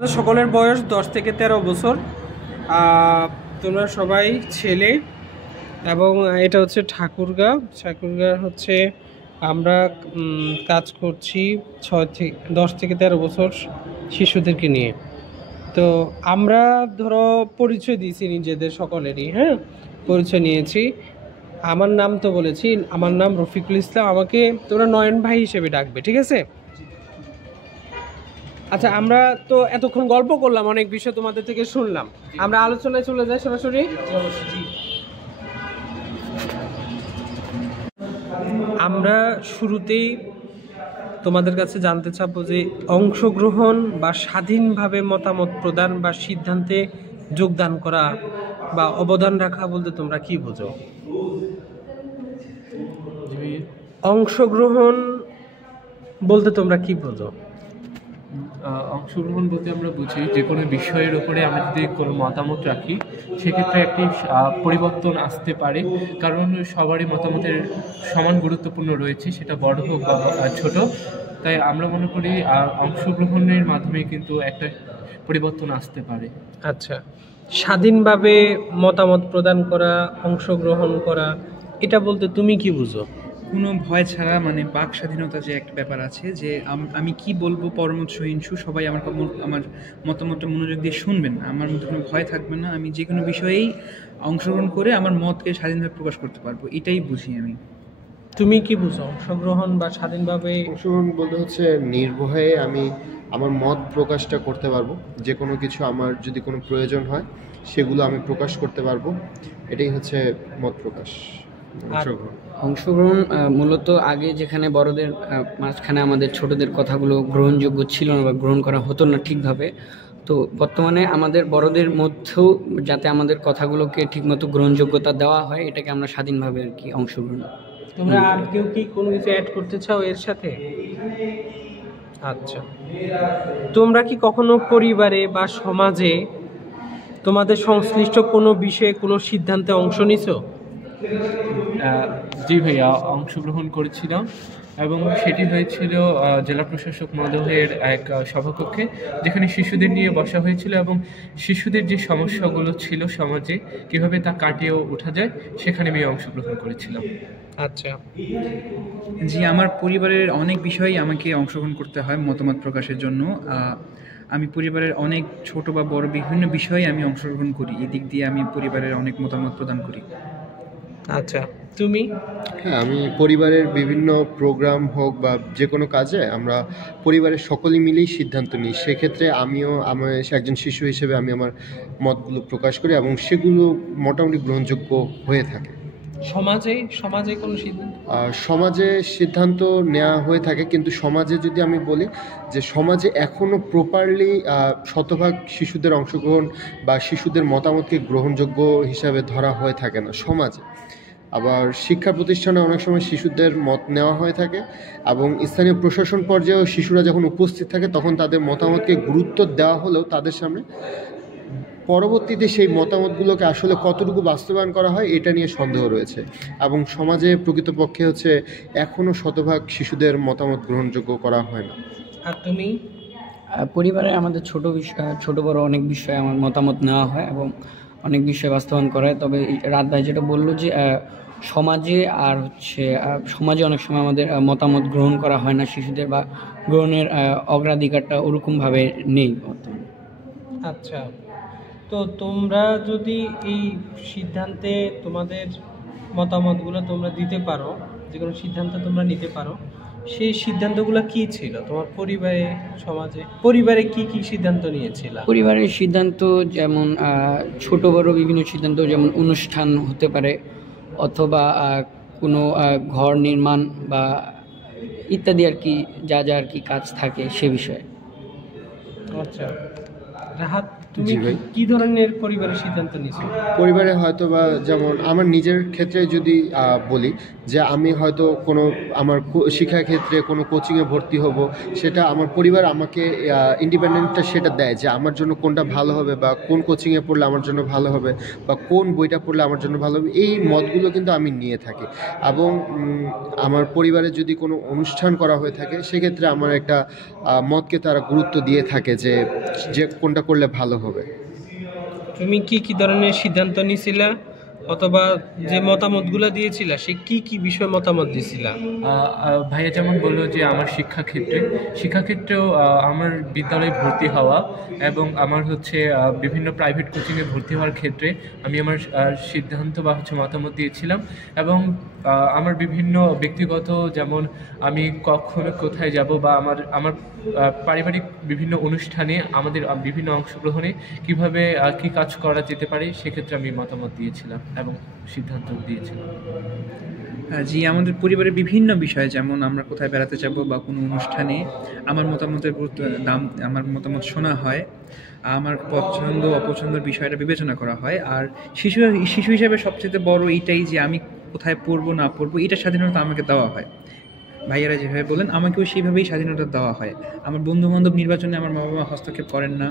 সকলের বয়স 10 থেকে 13 বছর। তোমরা সবাই ছেলে এবং এটা হচ্ছে ঠাকুরগা হচ্ছে আমরা কাজ করছি 10 থেকে 13 বছর শিশুদেরকে নিয়ে। তো আমরা ধরো পরিচয় দিয়েছি নিজেদের সকলেরই, হ্যাঁ পরিচয় নিয়েছি। আমার নাম তো বলেছি, আমার নাম রফিকুল ইসলাম, আমাকে তোমরা নয়ন ভাই হিসেবে ডাকবে, ঠিক আছে? আচ্ছা, আমরা তো এতক্ষণ গল্প করলাম, অনেক বিষয় তোমাদের থেকে শুনলাম, আমরা আলোচনায় চলে যাই সরাসরি। আমরা শুরুতেই তোমাদের কাছে জানতে চাবো যে অংশগ্রহণ বা স্বাধীনভাবে মতামত প্রদান বা সিদ্ধান্তে যোগদান করা বা অবদান রাখা বলতে তোমরা কি বোঝো? অংশগ্রহণ বলতে তোমরা কি বোঝো? অংশগ্রহণ বলতে আমরা বুঝি যে কোনো বিষয়ের উপরে আমরা যদি কোনো মতামত রাখি সেক্ষেত্রে একটি পরিবর্তন আসতে পারে, কারণ সবারই মতামতের সমান গুরুত্বপূর্ণ রয়েছে, সেটা বড় হোক বা ছোট। তাই আমরা মনে করি অংশগ্রহণের মাধ্যমে কিন্তু একটা পরিবর্তন আসতে পারে। আচ্ছা, স্বাধীনভাবে মতামত প্রদান করা, অংশগ্রহণ করা, এটা বলতে তুমি কি বুঝো? কোনো ভয় ছাড়া, মানে বাক স্বাধীনতা যে একটা ব্যাপার আছে, যে আমি কি বলবো পরমত সহিংসু, সবাই আমার মতামতটা মনোযোগ দিয়ে শুনবেন, আমার মধ্যে কোনো ভয় থাকবে না, আমি যে কোনো বিষয়েই অংশগ্রহণ করে আমার মতকে স্বাধীনভাবে প্রকাশ করতে পারবো, এটাই বুঝি আমি। তুমি কি বুঝো অংশগ্রহণ বা স্বাধীনভাবে? অংশগ্রহণ বলতে হচ্ছে নির্ভয়ে আমি আমার মত প্রকাশটা করতে পারবো, যে কোনো কিছু আমার যদি কোনো প্রয়োজন হয় সেগুলো আমি প্রকাশ করতে পারবো, এটাই হচ্ছে মত প্রকাশ। অংশগ্রহণ মূলত আগে যেখানে বড়দের মাঝখানে আমাদের ছোটদের কথাগুলো গ্রহণযোগ্য ছিল না বা গ্রহণ করা হতো না ঠিকভাবে, তো বর্তমানে আমাদের বড়দের মধ্যেও যাতে আমাদের কথাগুলোকে ঠিকমতো গ্রহণযোগ্যতা দেওয়া হয়, এটাকে আমরা স্বাধীনভাবে আর কি অংশগ্রহণ। তোমরা আর কেউ কি কোনো কিছু অ্যাড করতে চাও এর সাথে? আচ্ছা, তোমরা কি কখনো পরিবারে বা সমাজে তোমাদের সংশ্লিষ্ট কোনো বিষয়ে কোনো সিদ্ধান্তে অংশ নিছো? জি ভাইয়া, অংশগ্রহণ করেছিলাম এবং সেটি হয়েছিল জেলা প্রশাসক মহোদয়ের এক সভাকক্ষে, যেখানে শিশুদের নিয়ে বসা হয়েছিল এবং শিশুদের যে সমস্যাগুলো ছিল সমাজে কিভাবে তা কাটিয়ে ওঠা যায় সেখানে আমি অংশগ্রহণ করেছিলাম। আচ্ছা, জি, আমার পরিবারের অনেক বিষয়েই আমাকে অংশগ্রহণ করতে হয় মতামত প্রকাশের জন্য। আমি পরিবারের অনেক ছোট বা বড় বিভিন্ন বিষয়ে আমি অংশগ্রহণ করি, এদিক দিয়ে আমি পরিবারের অনেক মতামত প্রদান করি। আচ্ছা, তুমি? হ্যাঁ, আমি পরিবারের বিভিন্ন প্রোগ্রাম হোক বা যে কোনো কাজে আমরা পরিবারের সকলে মিলেই সিদ্ধান্ত নিই, সেক্ষেত্রে আমার একজন শিশু হিসেবে আমি আমার মতগুলো প্রকাশ করি এবং সেগুলো মোটামুটি গ্রহণযোগ্য হয়ে থাকে। সমাজে কোনো সিদ্ধান্ত? সমাজে সিদ্ধান্ত নেওয়া হয়ে থাকে, কিন্তু সমাজে যদি আমি বলি যে সমাজে এখনও প্রপারলি শতভাগ শিশুদের অংশগ্রহণ বা শিশুদের মতামতকে গ্রহণযোগ্য হিসাবে ধরা হয়ে থাকে না সমাজে। আবার শিক্ষা প্রতিষ্ঠানে অনেক সময় শিশুদের মত নেওয়া হয়ে থাকে এবং স্থানীয় প্রশাসন পর্যায়েও শিশুরা যখন উপস্থিত থাকে তখন তাদের মতামতকে গুরুত্ব দেওয়া হলেও তাদের সামনে পরবর্তীতে সেই মতামতগুলোকে আসলে কতটুকু বাস্তবায়ন করা হয় এটা নিয়ে সন্দেহ রয়েছে এবং সমাজে প্রকৃতপক্ষে হচ্ছে এখনও শতভাগ শিশুদের মতামত গ্রহণযোগ্য করা হয় না। আর তুমি? পরিবারে আমাদের ছোট বড় অনেক বিষয়ে আমার মতামত নেওয়া হয় এবং অনেক বিষয় বাস্তবায়ন করা হয়। তবে রাত ভাই যেটা বললো যে সমাজে সমাজে অনেক সময় আমাদের মতামত গ্রহণ করা হয় না শিশুদের, বা গ্রহণের অগ্রাধিকারটা ওরকমভাবে নেই বর্তমানে। আচ্ছা, তো তোমরা যদি এই সিদ্ধান্তে তোমাদের মতামতগুলো তোমরা দিতে পারো, যে কোনো সিদ্ধান্ত তোমরা নিতে পারো, সেই সিদ্ধান্তগুলো কি ছিল তোমার পরিবারে কি কি সিদ্ধান্ত নিয়েছিল? পরিবারের সিদ্ধান্ত যেমন ছোট বড় বিভিন্ন সিদ্ধান্ত, যেমন অনুষ্ঠান হতে পারে অথবা কোনো ঘর নির্মাণ বা ইত্যাদি আর কি, যা আর কি কাজ থাকে সে বিষয়ে। আচ্ছা, রাহাত, তুমি জি ভাই। কি ধরনের পরিবারের সিদ্ধান্ত নিছো? পরিবারে হয়তো বা যেমন আমার নিজের ক্ষেত্রে যদি বলি যে আমি হয়তো কোনো আমার শিক্ষাক্ষেত্রে কোনো কোচিংয়ে ভর্তি হব, সেটা আমার পরিবার আমাকে ইন্ডিপেন্ডেন্টটা সেটা দেয় যে আমার জন্য কোনটা ভালো হবে বা কোন কোচিংয়ে পড়লে আমার জন্য ভালো হবে বা কোন বইটা পড়লে আমার জন্য ভালো হবে, এই মতগুলো কিন্তু আমি নিয়ে থাকি। এবং আমার পরিবারে যদি কোনো অনুষ্ঠান করা হয়ে থাকে সেক্ষেত্রে আমার একটা মতকে তারা গুরুত্ব দিয়ে থাকে যে যে কোনটা করলে ভালো হবে। তুমি কি কি ধরনের সিদ্ধান্ত নিছিলা, অথবা যে মতামতগুলো দিয়েছিলা সে কি কি বিষয় মতামত দিছিলা? ভাইয়া যেমন বললো যে আমার শিক্ষাক্ষেত্রেও আমার বিদ্যালয়ে ভর্তি হওয়া এবং আমার হচ্ছে বিভিন্ন প্রাইভেট কোচিংয়ে ভর্তি হওয়ার ক্ষেত্রে আমি আমার সিদ্ধান্ত বা হচ্ছে মতামত দিয়েছিলাম। এবং আমার বিভিন্ন ব্যক্তিগত, যেমন আমি কখন কোথায় যাব বা আমার পারিবারিক বিভিন্ন অনুষ্ঠানে আমাদের বিভিন্ন অংশগ্রহণে কিভাবে কি কাজ করা যেতে পারে সেক্ষেত্রে আমি মতামত দিয়েছিলাম এবং সিদ্ধান্ত দিয়েছিলাম। জি, আমাদের পরিবারের বিভিন্ন বিষয়, যেমন আমরা কোথায় বেড়াতে যাব বা কোনো অনুষ্ঠানে আমার মতামতের গুরুত্ব আমার মতামত শোনা হয়, আমার পছন্দ অপছন্দের বিষয়টা বিবেচনা করা হয়। আর শিশু হিসেবে সবচেয়ে বড় এইটাই যে আমি কোথায় পড়বো না পড়বো এটার স্বাধীনতা আমাকে দেওয়া হয়। ভাইয়ারা যেভাবে বলেন আমাকেও সেইভাবেই স্বাধীনতা দেওয়া হয়। আমার বন্ধুবান্ধব নির্বাচনে আমার মা বাবা হস্তক্ষেপ করেন না।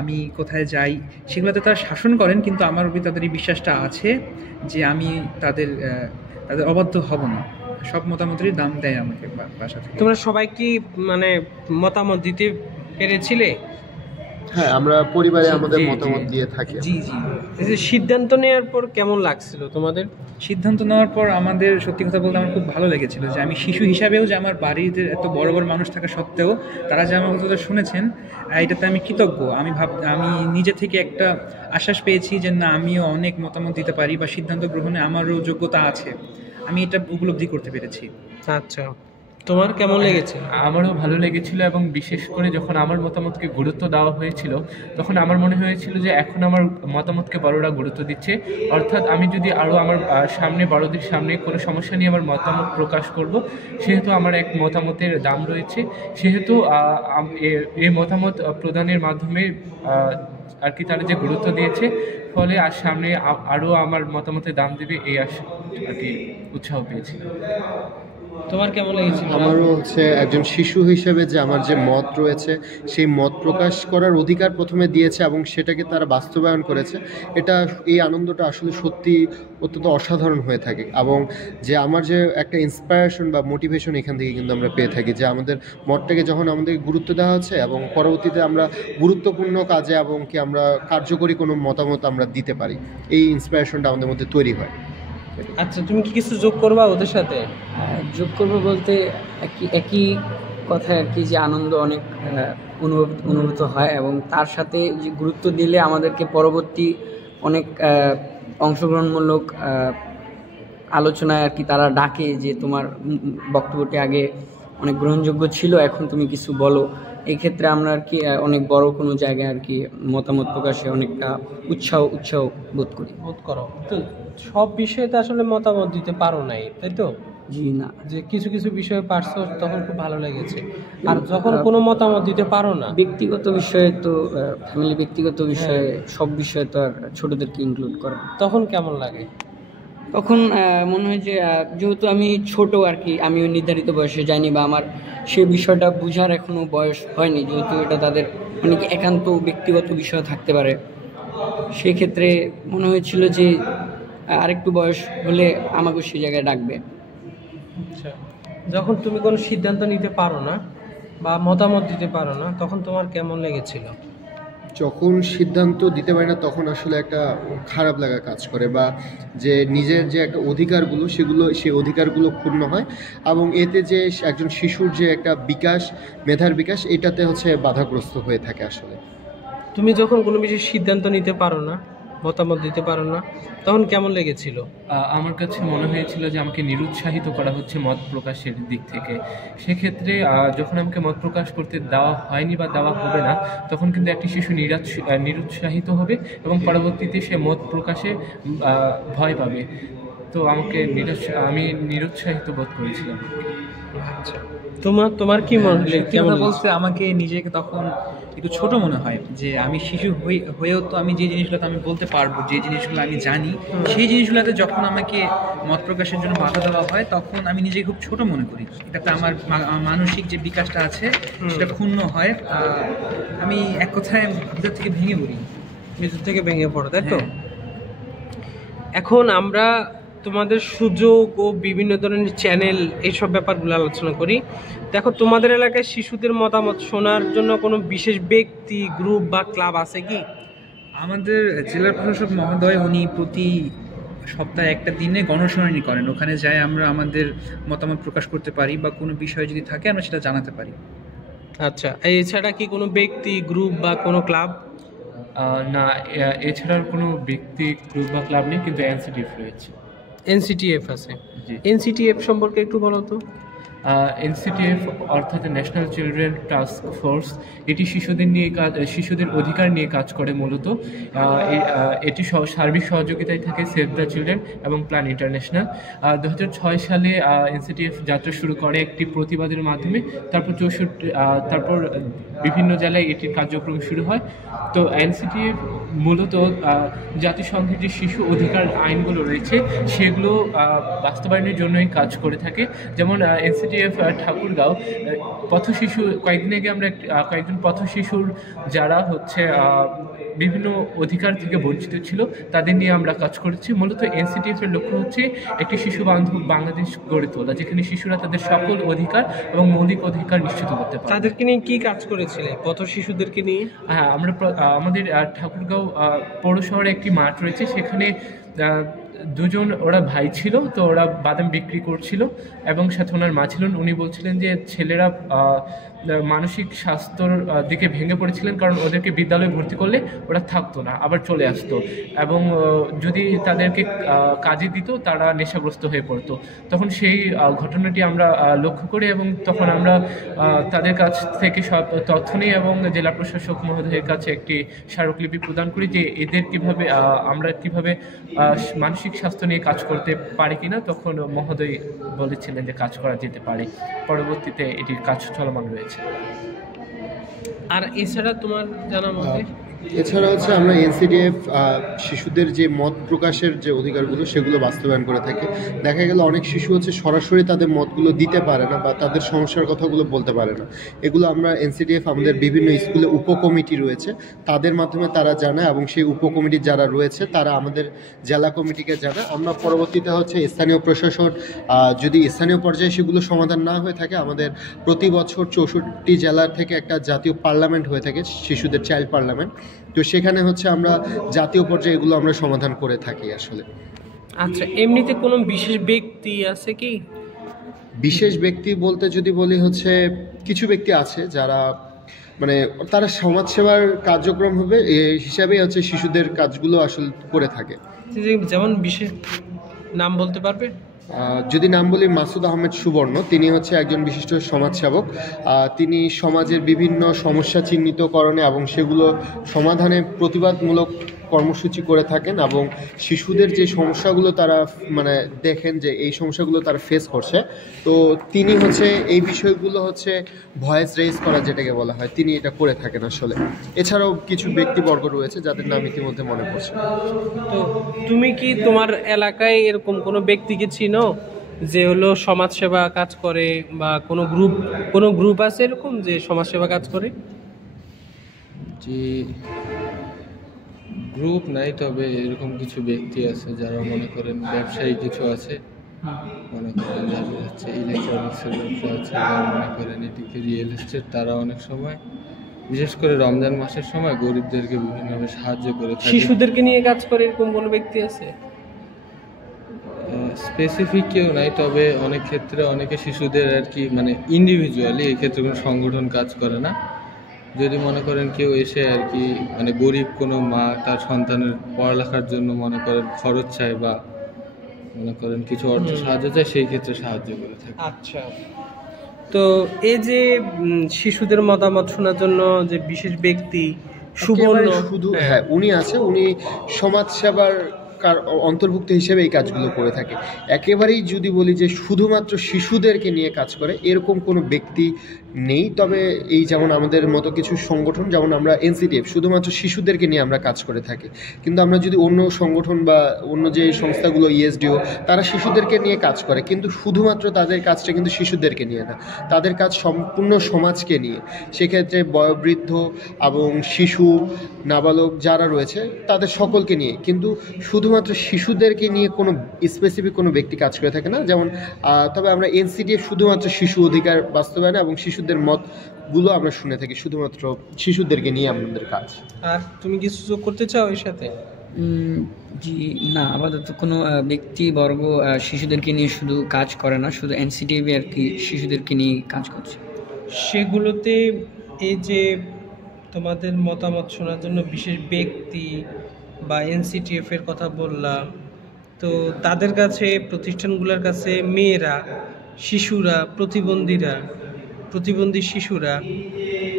আমি কোথায় যাই সেগুলোতে তারা শাসন করেন, কিন্তু আমার উপর তাদের এই বিশ্বাসটা আছে যে আমি তাদের অবাধ্য হব না। সব মতামতেরই দাম দেয় আমাকে বাসা থেকে। তোমরা সবাই কি মানে মতামত দিতে পেরেছিলে? হ্যাঁ, আমরা পরিবারে আমাদের জি, মতামত জি। দিয়ে থাকি। জি জি। এই যে সিদ্ধান্ত নেওয়ার পর কেমন লাগছিল তোমাদের? সিদ্ধান্ত নেওয়ার পর আমাদের সত্যি কথা বলতে আমার খুব ভালো লেগেছিল যে আমি শিশু হিসাবেও যে আমার বাড়িতে এত বড় বড় মানুষ থাকা সত্ত্বেও তারা যে আমার কথা শুনেছেন, এটাতে আমি কৃতজ্ঞ। আমি নিজে থেকে একটা আশ্বাস পেয়েছি যে না, আমিও অনেক মতামত দিতে পারি বা সিদ্ধান্ত গ্রহণে আমারও যোগ্যতা আছে। আমি এটা উপলব্ধি করতে পেরেছি। আচ্ছা, তোমার কেমন লেগেছে? আমারও ভালো লেগেছিল এবং বিশেষ করে যখন আমার মতামতকে গুরুত্ব দেওয়া হয়েছিল তখন আমার মনে হয়েছিল যে এখন আমার মতামতকে বড়রা গুরুত্ব দিচ্ছে। অর্থাৎ আমি যদি আরও আমার সামনে বড়দের সামনে কোনো সমস্যা নিয়ে আমার মতামত প্রকাশ করব, সেহেতু আমার এক মতামতের দাম রয়েছে। সেহেতু এই মতামত প্রদানের মাধ্যমে আর কি তারা যে গুরুত্ব দিয়েছে, ফলে আর সামনে আরও আমার মতামতের দাম দেবে এই আর কি উৎসাহ পেয়েছিলাম। তোমার কেমন লেগেছিল? আমারও একজন শিশু হিসেবে যে আমার যে মত রয়েছে সেই মত প্রকাশ করার অধিকার প্রথমে দিয়েছে এবং সেটাকে তারা বাস্তবায়ন করেছে, এই আনন্দটা আসলে সত্যি অত্যন্ত অসাধারণ হয়ে থাকে। এবং যে আমার যে একটা ইন্সপায়ারেশন বা মোটিভেশন এখান থেকে কিন্তু আমরা পেয়ে থাকি যে আমাদের মতটাকে যখন আমাদের গুরুত্ব দেওয়া হচ্ছে এবং পরবর্তীতে আমরা গুরুত্বপূর্ণ কাজে এবং কি আমরা কার্যকরী কোনো মতামত আমরা দিতে পারি, এই ইন্সপায়ারেশনটা আমাদের মধ্যে তৈরি হয়। আচ্ছা, তুমি কি কিছু যোগ করবা ওদের সাথে? যোগ করবো বলতে একই কথায় আর কি, যে আনন্দ অনেক অনুভূত হয় এবং তার সাথে যে গুরুত্ব দিলে আমাদেরকে পরবর্তী অনেক অংশগ্রহণমূলক আলোচনায় আর কি তারা ডাকে যে তোমার বক্তব্যটি আগে অনেক গ্রহণযোগ্য ছিল, এখন তুমি কিছু বলো। এই ক্ষেত্রে আমরা আর কি অনেক বড় কোনো জায়গায় আর কি মতামত প্রকাশে অনেকটা উৎসাহ বোধ করো। তো সব বিষয়ে তো আসলে মতামত দিতে পারো নাই, তাই তো? জি না, যে কিছু কিছু বিষয়ে পারছো, তখন খুব ভালো লেগেছে। আর যখন কোনো মতামত দিতে পারো না, ব্যক্তিগত বিষয়ে তো ফ্যামিলি ব্যক্তিগত বিষয়ে সব বিষয়ে তো আর ছোটদেরকে ইনক্লুড করে, তখন কেমন লাগে? তখন মনে হয় যে যেহেতু আমি ছোট আর কি, আমি ওই নির্ধারিত বয়সে যাইনি বা আমার সে বিষয়টা বোঝার এখনো বয়স হয়নি, যেহেতু এটা তাদের অনেক একান্ত ব্যক্তিগত বিষয় থাকতে পারে। সেক্ষেত্রে মনে হয়েছিল যে আরেকটু বয়স হলে আমাকে সেই জায়গায় ডাকবে। আচ্ছা, যখন তুমি কোনো সিদ্ধান্ত নিতে পারো না বা মতামত দিতে পারো না, তখন তোমার কেমন লেগেছিল? যখন সিদ্ধান্ত দিতে পারি না তখন আসলে একটা খারাপ লাগা কাজ করে, বা যে নিজের যে একটা অধিকারগুলো সেই অধিকারগুলো ক্ষুণ্ণ হয় এবং এতে যে একজন শিশুর যে একটা বিকাশ, মেধার বিকাশ, এটাতে বাধাগ্রস্ত হয়ে থাকে আসলে। তুমি যখন কোনো বিষয়ে সিদ্ধান্ত নিতে পারো না, মতামত দিতে পারো না, তখন কেমন লেগেছিল? আমার কাছে মনে হয়েছিল যে আমাকে নিরুৎসাহিত করা হচ্ছে মত প্রকাশের দিক থেকে। সেক্ষেত্রে যখন আমাকে মত প্রকাশ করতে দেওয়া হয়নি বা দেওয়া হবে না, তখন কিন্তু একটি শিশু নিরুৎসাহিত হবে এবং পরবর্তীতে সে মত প্রকাশে ভয় পাবে। তো আমি নিরুৎসাহিত বোধ করেছিলাম। আচ্ছা, তোমার কি মনে হলো? বলতে আমাকে নিজেকে তখন একটু ছোট মনে হয়, যে আমি শিশু হয়েও তো আমি যে জিনিসগুলো আমি বলতে পারবো, যে জিনিসগুলো আমি জানি, সেই জিনিসগুলোতে যখন আমাকে মত প্রকাশের জন্য বাধা দেওয়া হয় তখন আমি নিজেকে খুব ছোট মনে করি। এটাতে আমার মানসিক যে বিকাশটা আছে সেটা ক্ষুণ্ণ হয়। আমি এক কথায় ভিতর থেকে ভেঙে পড়ি। ভিতর থেকে ভেঙে পড়ো, তাই তো? হ্যাঁ। এখন আমরা তোমাদের সুযোগ ও বিভিন্ন ধরনের চ্যানেল এইসব ব্যাপারগুলো আলোচনা করি। দেখো, তোমাদের এলাকায় শিশুদের মতামত শোনার জন্য কোনো বিশেষ ব্যক্তি, গ্রুপ বা ক্লাব আছে কি? আমাদের জেলা প্রশাসক মহোদয় উনি প্রতি সপ্তাহে একটা দিনে গণশুনানি করেন, ওখানে যাই আমরা আমাদের মতামত প্রকাশ করতে পারি বা কোনো বিষয় যদি থাকে আমরা সেটা জানাতে পারি। আচ্ছা, এছাড়া কি কোনো ব্যক্তি, গ্রুপ বা কোনো ক্লাব? না, এছাড়ার কোনো ব্যক্তি, গ্রুপ বা ক্লাব নেই, কিন্তু এনসিটিএফ রয়েছে। এনসিটিএফ আছে। জি। এনসিটিএফ সম্পর্কে একটু বলো তো। এনসিটিএফ অর্থাৎ ন্যাশনাল চিলড্রেন টাস্ক ফোর্স, এটি শিশুদের অধিকার নিয়ে কাজ করে মূলত। এটি সার্বিক সহযোগিতায় থাকে সেভ দ্য চিলড্রেন এবং প্ল্যান ইন্টারন্যাশনাল। 2006 সালে এনসিটিএফ যাত্রা শুরু করে একটি প্রতিবাদের মাধ্যমে। তারপর বিভিন্ন জেলায় এটির কার্যক্রম শুরু হয়। তো এনসিটিএফ মূলত জাতিসংঘের যে শিশু অধিকার আইনগুলো রয়েছে সেগুলো বাস্তবায়নের জন্যই কাজ করে থাকে। যেমন এনসিটিএফ ঠাকুরগাঁও পথশিশু, কয়েকদিন আগে আমরা কয়েকজন পথশিশুর যারা হচ্ছে বিভিন্ন অধিকার থেকে বঞ্চিত ছিল তাদের নিয়ে আমরা কাজ করেছি। মূলত এনসিটিএফ এর লক্ষ্য হচ্ছে একটি শিশু বান্ধব বাংলাদেশ গড়ে তোলা, যেখানে শিশুরা তাদের সকল অধিকার এবং মৌলিক অধিকার নিশ্চিত করতে পারে। তাদেরকে নিয়ে কি কাজ করেছিলে, পথ শিশুদেরকে নিয়ে? হ্যাঁ, আমরা আমাদের ঠাকুরগাঁও পৌর শহরে একটি মাঠ রয়েছে, সেখানে দুজন ওরা ভাই ছিল, তো ওরা বাদাম বিক্রি করছিল এবং সাথে ওনার মা ছিলেন। উনি বলছিলেন যে ছেলেরা মানসিক স্বাস্থ্যর দিকে ভেঙে পড়েছিলেন, কারণ ওদেরকে বিদ্যালয়ে ভর্তি করলে ওরা থাকতো না, আবার চলে আসতো, এবং যদি তাদেরকে কাজে দিত তারা নেশাগ্রস্ত হয়ে পড়তো। তখন সেই ঘটনাটি আমরা লক্ষ্য করি এবং তখন আমরা তাদের কাছ থেকে সব তথ্য নিই এবং জেলা প্রশাসক মহোদয়ের কাছে একটি স্মারকলিপি প্রদান করি যে এদের কিভাবে আমরা কিভাবে মানসিক স্বাস্থ্য নিয়ে কাজ করতে পারি কিনা। তখন মহোদয় বলেছিলেন যে কাজ করা যেতে পারে। পরবর্তীতে এটির কাজ চলমান রয়েছে। আর এছাড়া তোমার জানা মতে? এছাড়া হচ্ছে আমরা এনসিডিএফ শিশুদের যে মত প্রকাশের যে অধিকারগুলো সেগুলো বাস্তবায়ন করে থাকি। দেখা গেল অনেক শিশু হচ্ছে সরাসরি তাদের মতগুলো দিতে পারে না বা তাদের সমস্যার কথাগুলো বলতে পারে না। এগুলো আমরা এনসিডিএফ আমাদের বিভিন্ন স্কুলে উপকমিটি রয়েছে, তাদের মাধ্যমে তারা জানায় এবং সেই উপকমিটি যারা রয়েছে তারা আমাদের জেলা কমিটিকে জানায়। আমরা পরবর্তীতে হচ্ছে স্থানীয় প্রশাসন, যদি স্থানীয় পর্যায়ে সেগুলো সমাধান না হয়ে থাকে, আমাদের প্রতি বছর 64 জেলার থেকে একটা জাতীয় পার্লামেন্ট হয়ে থাকে, শিশুদের চাইল্ড পার্লামেন্ট। তো সেখানে হচ্ছে আমরা জাতীয় পর্যায়ে এগুলো আমরা সমাধান করে থাকি আসলে। আচ্ছা, এমনিতে কোনো বিশেষ ব্যক্তি আছে কি? বিশেষ ব্যক্তি বলতে যদি বলি হচ্ছে কিছু ব্যক্তি আছে যারা মানে তারা সমাজসেবার কার্যক্রম হবে হিসাবেই হচ্ছে শিশুদের কাজগুলো আসলে করে থাকে। যেমন বিশেষ নাম বলতে পারবে? যদি নাম বলি, মাসুদ আহমেদ সুবর্ণ, তিনি হচ্ছে একজন বিশিষ্ট সমাজসেবক। তিনি সমাজের বিভিন্ন সমস্যা চিহ্নিতকরণে এবং সেগুলো সমাধানে প্রতিবাদমূলক কর্মসূচি করে থাকেন এবং শিশুদের যে সমস্যাগুলো তারা মানে দেখেন যে এই সমস্যাগুলো তারা ফেস করছে, তো তিনি হচ্ছে এই বিষয়গুলো হচ্ছে ভয়েস রেইজ করা যেটাকে বলা হয়, তিনি এটা করে থাকেন আসলে। এছাড়াও কিছু ব্যক্তিবর্গ রয়েছে যাদের নাম ইতিমধ্যে মনে পড়ছে। তো তুমি কি তোমার এলাকায় এরকম কোনো ব্যক্তিকে চিনো যে হলো সমাজসেবা কাজ করে, বা কোনো গ্রুপ আছে এরকম যে সমাজসেবা কাজ করে? যে গ্রুপ নাই, তবে এরকম কিছু ব্যক্তি আছে যারা মনে করেন ব্যবসায়ী কিছু আছে, মনে করেন যাদের হচ্ছে ইলেকট্রনিক্সের ব্যবসা আছে, যারা মনে করেন এদিকে রিয়েল এস্টেট, তারা অনেক সময় বিশেষ করে রমজান মাসের সময় গরিবদেরকে বিভিন্নভাবে সাহায্য করে থাকে। শিশুদেরকে নিয়ে কাজ করে এরকম কোনো ব্যক্তি আছে? স্পেসিফিক কেউ নাই, তবে অনেক ক্ষেত্রে অনেকে শিশুদের আর কি মানে ইন্ডিভিজুয়ালি, এই ক্ষেত্রে কোনো সংগঠন কাজ করে না। যদি মনে করেন কেউ এসে আর কি মানে গরিব কোনো মা তার সন্তানের পড়ালেখার জন্য মনে করেন খরচ চায় বা মনে করেন কিছু অর্থ সাহায্য চায়, সেই ক্ষেত্রে সাহায্য করে থাকে। আচ্ছা, তো এই যে শিশুদের মতামত শোনার জন্য যে বিশেষ ব্যক্তি সুবর্ণ, শুধু হ্যাঁ উনি আছে, উনি সমাজসেবার অন্তর্ভুক্ত হিসেবে এই কাজগুলো করে থাকে। একেবারেই যদি বলি যে শুধুমাত্র শিশুদেরকে নিয়ে কাজ করে, এরকম কোনো ব্যক্তি নেই। তবে এই যেমন আমাদের মতো কিছু সংগঠন, যেমন আমরা এনসিটিএফ শুধুমাত্র শিশুদেরকে নিয়ে আমরা কাজ করে থাকি, কিন্তু আমরা যদি অন্য সংগঠন বা অন্য যে সংস্থাগুলো ইএসডিও, তারা শিশুদেরকে নিয়ে কাজ করে, কিন্তু শুধুমাত্র তাদের কাজটা কিন্তু শিশুদেরকে নিয়ে না, তাদের কাজ সম্পূর্ণ সমাজকে নিয়ে। সেক্ষেত্রে বয়োবৃদ্ধ এবং শিশু, নাবালক যারা রয়েছে তাদের সকলকে নিয়ে, কিন্তু শুধুমাত্র শিশুদেরকে নিয়ে কোনো স্পেসিফিক কোনো ব্যক্তি কাজ করে থাকে না। যেমন তবে আমরা এনসিটিএফ শুধুমাত্র শিশু অধিকার বাস্তবায়ন এবং শিশুদের মতগুলো আমরা শুনে থাকি, শুধুমাত্র শিশুদেরকে নিয়ে আমাদের কাজ। আর তুমি কিছু যোগ করতে চাও এর সাথে? জি না, আপাতত কোনো ব্যক্তিবর্গ শিশুদেরকে নিয়ে শুধু কাজ করে না, শুধু এনসিটিভি আর কি শিশুদেরকে নিয়ে কাজ করছে। সেগুলোতে এই যে তোমাদের মতামত শোনার জন্য বিশেষ ব্যক্তি বা এনসিটিএফ এর কথা বললাম, তো তাদের কাছে, প্রতিষ্ঠানগুলোর কাছে মেয়েরা, শিশুরা, প্রতিবন্ধী শিশুরা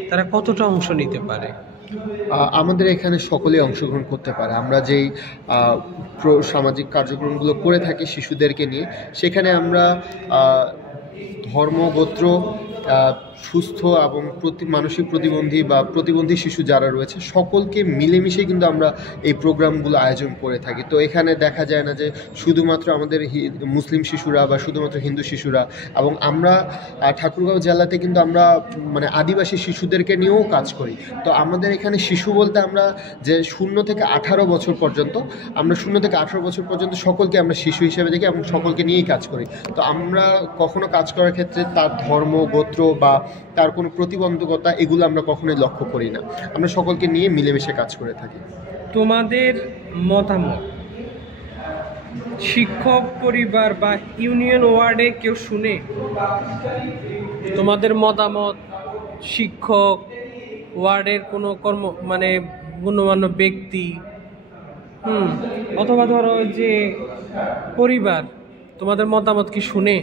তারা কতটা অংশ নিতে পারে? আমাদের এখানে সকলেই অংশগ্রহণ করতে পারে। আমরা যেই সামাজিক কার্যক্রমগুলো করে থাকি শিশুদেরকে নিয়ে, সেখানে আমরা ধর্ম, গোত্র, সুস্থ এবং মানসিক প্রতিবন্ধী বা প্রতিবন্ধী শিশু যারা রয়েছে সকলকে মিলেমিশে কিন্তু আমরা এই প্রোগ্রামগুলো আয়োজন করে থাকি। তো এখানে দেখা যায় না যে শুধুমাত্র আমাদের মুসলিম শিশুরা বা শুধুমাত্র হিন্দু শিশুরা, এবং আমরা ঠাকুরগাঁও জেলাতে কিন্তু আমরা মানে আদিবাসী শিশুদেরকে নিয়েও কাজ করি। তো আমাদের এখানে শিশু বলতে আমরা যে 0 থেকে 18 বছর পর্যন্ত, আমরা 0 থেকে 18 বছর পর্যন্ত সকলকে আমরা শিশু হিসেবে দেখি এবং সকলকে নিয়েই কাজ করি। তো আমরা কখনো কাজ করার ক্ষেত্রে তার ধর্ম, গোত্র বা তার কোনো প্রতিবন্ধকতা এগুলো আমরা কখনোই লক্ষ্য করি না, আমরা সকলকে নিয়ে মিলেমিশে কাজ করে থাকি। তোমাদের মতামত শিক্ষক পরিবার বা ইউনিয়ন ওয়ার্ডে কেউ শুনে? তোমাদের মতামত শিক্ষক, ওয়ার্ডের কোনো মানে গণ্যমান্য ব্যক্তি, অথবা ধরো যে পরিবার, তোমাদের মতামত কি শুনে?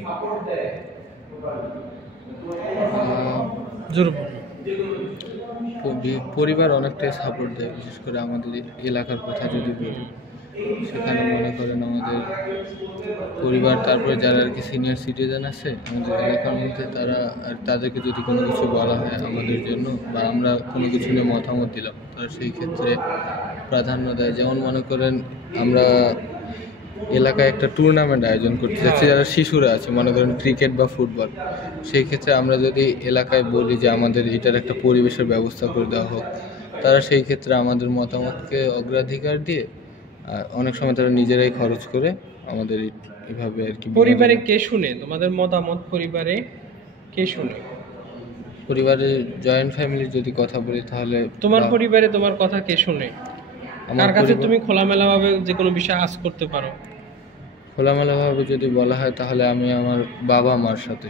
পরিবার অনেকটাই সাপোর্ট দেয়, বিশেষ করে আমাদের এলাকার কথা যদি বলি, সেখানে মনে করেন আমাদের পরিবার, তারপরে যারা আর কি সিনিয়র সিটিজেন আছে আমাদের এলাকার মধ্যে, তাদেরকে যদি কোনো কিছু বলা হয় আমাদের জন্য, বা আমরা কোনো কিছু নিয়ে মতামত দিলাম, তারা সেই ক্ষেত্রে প্রাধান্য দেয়। যেমন মনে করেন আমরা এলাকায় একটা টুর্নামেন্ট আয়োজন করতে যাচ্ছি, যারা শিশুরা আছে, মনে করেন ক্রিকেট বা ফুটবল, সেই ক্ষেত্রে আমরা যদি এলাকায় বলি যে আমাদের এটার একটা পরিবেশের ব্যবস্থা করে দেওয়া হোক, তারা সেই ক্ষেত্রে আমাদের মতামতকে অগ্রাধিকার দিয়ে অনেক সময় তারা নিজেরাই খরচ করে আমাদের এইভাবে আর কি। পরিবারে কে শুনে তোমাদের মতামত? পরিবারে কে শুনে? পরিবারে জয়েন্ট ফ্যামিলির যদি কথা বলি, তাহলে তোমার পরিবারে তোমার কথা কে শুনে? কার কাছে তুমি খোলামেলাভাবে যে কোনো বিষয় আজ করতে পারো? খোলামেলাভাবে যদি বলা হয় তাহলে আমি আমার বাবা মার সাথে,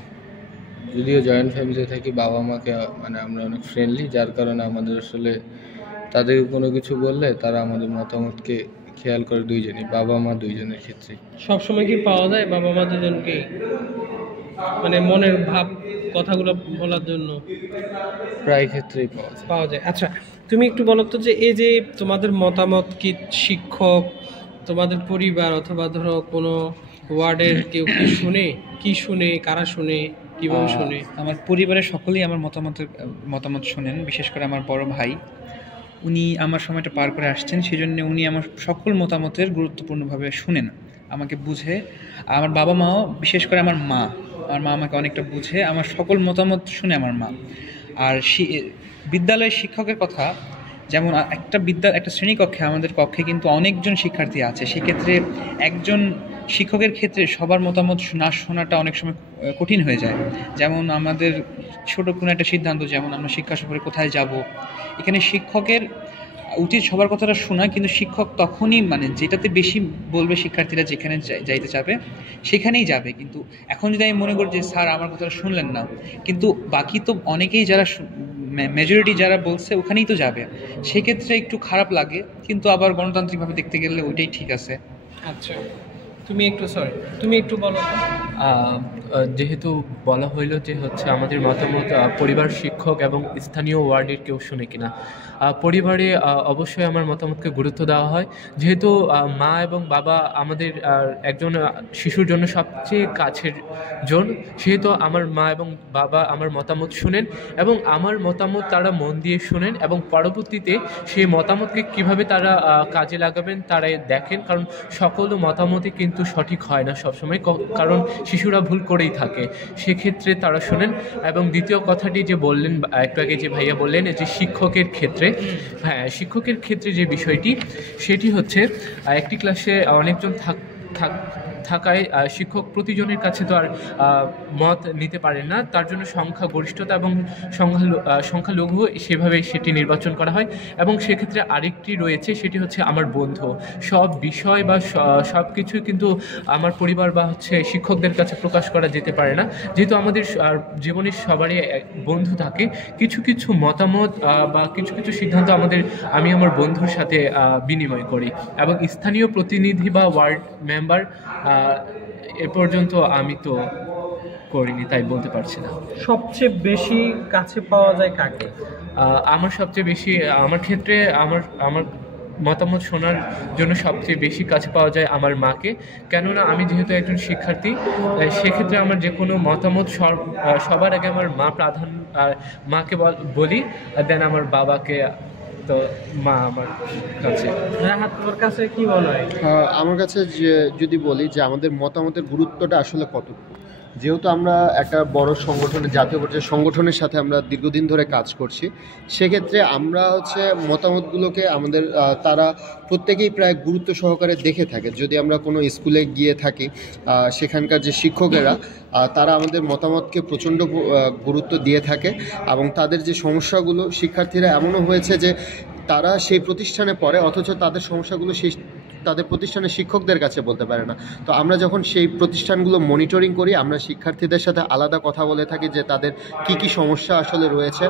যদিও জয়েন্ট ফ্যামিলিতে থাকি, বাবা মাকে মানে আমরা অনেক ফ্রেন্ডলি, যার কারণে আমাদের আসলে তাদেরকে কোনো কিছু বললে তারা আমাদের মতামতকে খেয়াল করে দুইজনই, বাবা মা দুইজনের ক্ষেত্রে। সবসময় কি পাওয়া যায় বাবা মা দুজনকে মানে মনের ভাব কথাগুলো বলার জন্য? প্রায় ক্ষেত্রেই পাওয়া যায়। আচ্ছা, তুমি একটু বলো তো যে এই যে তোমাদের মতামত কি শিক্ষক, তোমাদের পরিবার অথবা ধরো কোনো ওয়ার্ডের কেউ কি শুনে, কারা শুনে, কিভাবে শুনে? আমার পরিবারের সকলেই আমার মতামত শোনেন। বিশেষ করে আমার বড় ভাই, উনি আমার সময়টা পার করে আসছেন, সেই জন্য উনি আমার সকল মতামতের গুরুত্বপূর্ণভাবে শুনেন, আমাকে বুঝে। আমার বাবা মাও, বিশেষ করে আমার মা আমাকে অনেকটা বুঝে, আমার সকল মতামত শুনে আমার মা। আর বিদ্যালয়ের শিক্ষকের কথা, যেমন একটা শ্রেণীকক্ষে, আমাদের কক্ষে কিন্তু অনেকজন শিক্ষার্থী আছে, সেক্ষেত্রে একজন শিক্ষকের ক্ষেত্রে সবার মতামত না শোনাটা অনেক সময় কঠিন হয়ে যায়। যেমন আমাদের ছোট কোনো একটা সিদ্ধান্ত, যেমন আমরা শিক্ষা সফরে কোথায় যাব, এখানে শিক্ষকের উচিত সবার কথাটা শোনা, কিন্তু শিক্ষক তখনই মানে যেটাতে বেশি বলবে শিক্ষার্থীরা যেখানে যাইতে চাবে সেখানেই যাবে। কিন্তু এখন যদি আমি মনে করি যে স্যার আমার কথাটা শুনলেন না, কিন্তু বাকি তো অনেকেই যারা মেজরিটি যারা বলছে ওখানেই তো যাবে, সেক্ষেত্রে একটু খারাপ লাগে, কিন্তু আবার গণতান্ত্রিকভাবে দেখতে গেলে ওইটাই ঠিক আছে। আচ্ছা, তুমি একটু বলো। যেহেতু বলা হইলো যে হচ্ছে আমাদের মতামত পরিবার, শিক্ষক এবং স্থানীয় ওয়ার্ডের কেউ শুনে কিনা, পরিবারে অবশ্যই আমার মতামতকে গুরুত্ব দেওয়া হয়, যেহেতু মা এবং বাবা আমাদের একজন শিশুর জন্য সবচেয়ে কাছের জন, সেহেতু আমার মা এবং বাবা আমার মতামত শুনেন এবং আমার মতামত তারা মন দিয়ে শুনেন এবং পরবর্তীতে সেই মতামতকে কিভাবে তারা কাজে লাগাবেন তারাই দেখেন, কারণ সকল মতামতই কিন্তু সঠিক হয় না সবসময়, কারণ শিশুরা ভুল করেই থাকে, সেক্ষেত্রে তারা শোনেন। এবং দ্বিতীয় কথাটি যে বললেন একটু আগে, যে ভাইয়া বললেন যে শিক্ষকের ক্ষেত্রে, হ্যাঁ শিক্ষকের ক্ষেত্রে যে বিষয়টি সেটি হচ্ছে একটি ক্লাসে অনেকজন থাকায় শিক্ষক প্রতিজনের কাছে তো আর মত নিতে পারেন না, তার জন্য সংখ্যাগরিষ্ঠতা এবং সংখ্যালঘু সেভাবে সেটি নির্বাচন করা হয়। এবং সেক্ষেত্রে আরেকটি রয়েছে, সেটি হচ্ছে আমার বন্ধু। সব বিষয় বা সব কিছুই কিন্তু আমার পরিবার বা শিক্ষকদের কাছে প্রকাশ করা যেতে পারে না, যেহেতু আমাদের জীবনের সবারই বন্ধু থাকে। কিছু কিছু মতামত বা কিছু কিছু সিদ্ধান্ত আমি আমার বন্ধুর সাথে বিনিময় করি, এবং স্থানীয় প্রতিনিধি বা ওয়ার্ড মেম্বার এ পর্যন্ত আমি তো করিনি, তাই বলতে পারছি না। সবচেয়ে বেশি কাছে পাওয়া যায় কাকে? আমার সবচেয়ে বেশি, আমার ক্ষেত্রে আমার মতামত শোনার জন্য সবচেয়ে বেশি কাছে পাওয়া যায় আমার মাকে, কেননা আমি যেহেতু একজন শিক্ষার্থী, সেক্ষেত্রে আমার যে কোনো মতামত সবার আগে আমার মাকে বলি, দেন আমার বাবাকে, তো মা আমার কাছে। তোমার কাছে কি মনে হয়? আমার কাছে যদি বলি যে আমাদের মতামতের গুরুত্বটা আসলে কতটুকু, যেহেতু আমরা একটা বড় সংগঠনের, জাতীয় পর্যায়ের সংগঠনের সাথে আমরা দীর্ঘদিন ধরে কাজ করছি, সেক্ষেত্রে আমরা মতামতগুলোকে তারা প্রত্যেকেই প্রায় গুরুত্ব সহকারে দেখে থাকে। যদি আমরা কোনো স্কুলে গিয়ে থাকি, সেখানকার যে শিক্ষকেরা তারা আমাদের মতামতকে প্রচণ্ড গুরুত্ব দিয়ে থাকে, এবং তাদের যে সমস্যাগুলো, শিক্ষার্থীরা এমনও হয়েছে যে তারা সেই প্রতিষ্ঠানে পড়ে অথচ তাদের সমস্যাগুলো তাদের প্রতিষ্ঠানের শিক্ষকদের কাছে বলতে পারে না। তো আমরা যখন সেই প্রতিষ্ঠানগুলো মনিটরিং করি, আমরা শিক্ষার্থীদের সাথে আলাদা কথা বলে থাকি যে তাদের কি সমস্যা আসলে রয়েছে,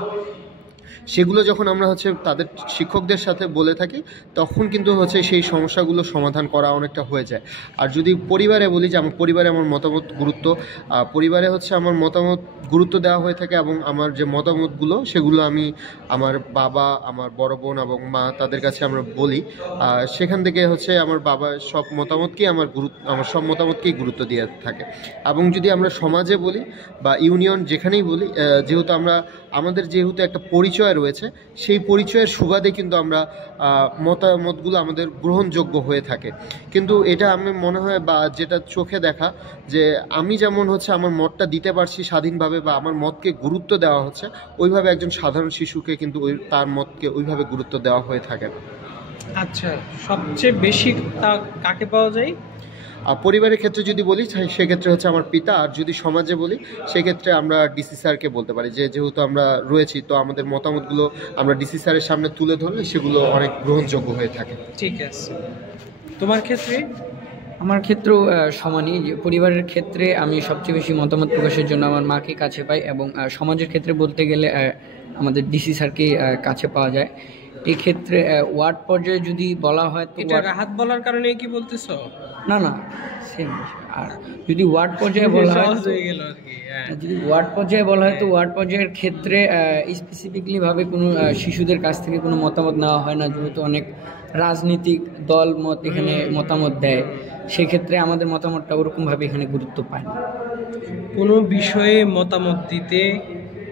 সেগুলো যখন আমরা তাদের শিক্ষকদের সাথে বলে থাকি, তখন কিন্তু সেই সমস্যাগুলো সমাধান করা অনেকটা হয়ে যায়। আর যদি পরিবারে বলি যে আমার পরিবারে আমার মতামত পরিবারে আমার মতামত গুরুত্ব দেওয়া হয়ে থাকে, এবং আমার যে মতামতগুলো সেগুলো আমি আমার বাবা, আমার বড় বোন এবং মা তাদের কাছে আমরা বলি। সেখান থেকে আমার বাবা সব মতামতকেই আমার সব মতামতকেই গুরুত্ব দিয়ে থাকে। এবং যদি আমরা সমাজে বলি বা ইউনিয়ন যেখানেই বলি, যেহেতু আমাদের একটা পরিচয় রয়েছে, সেই পরিচয়ের সুবাদে কিন্তু আমরা মতামতগুলো আমাদের গ্রহণযোগ্য হয়ে থাকে। কিন্তু এটা আমি মনে হয়, বা যেটা চোখে দেখা, যে আমি যেমন আমার মতটা দিতে পারছি স্বাধীনভাবে বা আমার মতকে গুরুত্ব দেওয়া হচ্ছে, ওইভাবে একজন সাধারণ শিশুকে কিন্তু তার মতকে ওইভাবে গুরুত্ব দেওয়া হয়ে থাকে না। আচ্ছা, সবচেয়ে বেশি কাকে পাওয়া যায়? পরিবারের ক্ষেত্রে যদি বলি সেক্ষেত্রে আমার পিতা, আর যদি সমাজে বলি সেক্ষেত্রে আমরা ডিসি স্যারকে বলতে পারি, যেহেতু আমরা রয়েছি, তো আমাদের মতামতগুলো আমরা ডিসি স্যারের সামনে তুলে ধরলে সেগুলো অনেক গ্রহণযোগ্য হয়ে থাকে। ঠিক আছে, তোমার ক্ষেত্রে? আমার ক্ষেত্রেও সমানই। পরিবারের ক্ষেত্রে আমি সবচেয়ে বেশি মতামত প্রকাশের জন্য আমার মাকে কাছে পাই, এবং সমাজের ক্ষেত্রে বলতে গেলে আমাদের ডিসি স্যারকে কাছে পাওয়া যায়। এই ক্ষেত্রে ওয়ার্ড পর্যায়ে যদি বলা হয়, তো হাত বলার কারণে কি বলতেছ? না, সেম। আর যদি ওয়ার্ড পর্যায়ে বলা হয়, যদি ওয়ার্ড পর্যায়ে বলা হয়, তো ওয়ার্ড পর্যায়ের ক্ষেত্রে স্পেসিফিকলি ভাবে কোনো শিশুদের কাছ থেকে কোনো মতামত নেওয়া হয় না, যেহেতু অনেক রাজনৈতিক দল এখানে মতামত দেয়, সেক্ষেত্রে আমাদের মতামতটা ওরকমভাবে এখানে গুরুত্ব পায় না। কোনো বিষয়ে মতামত দিতে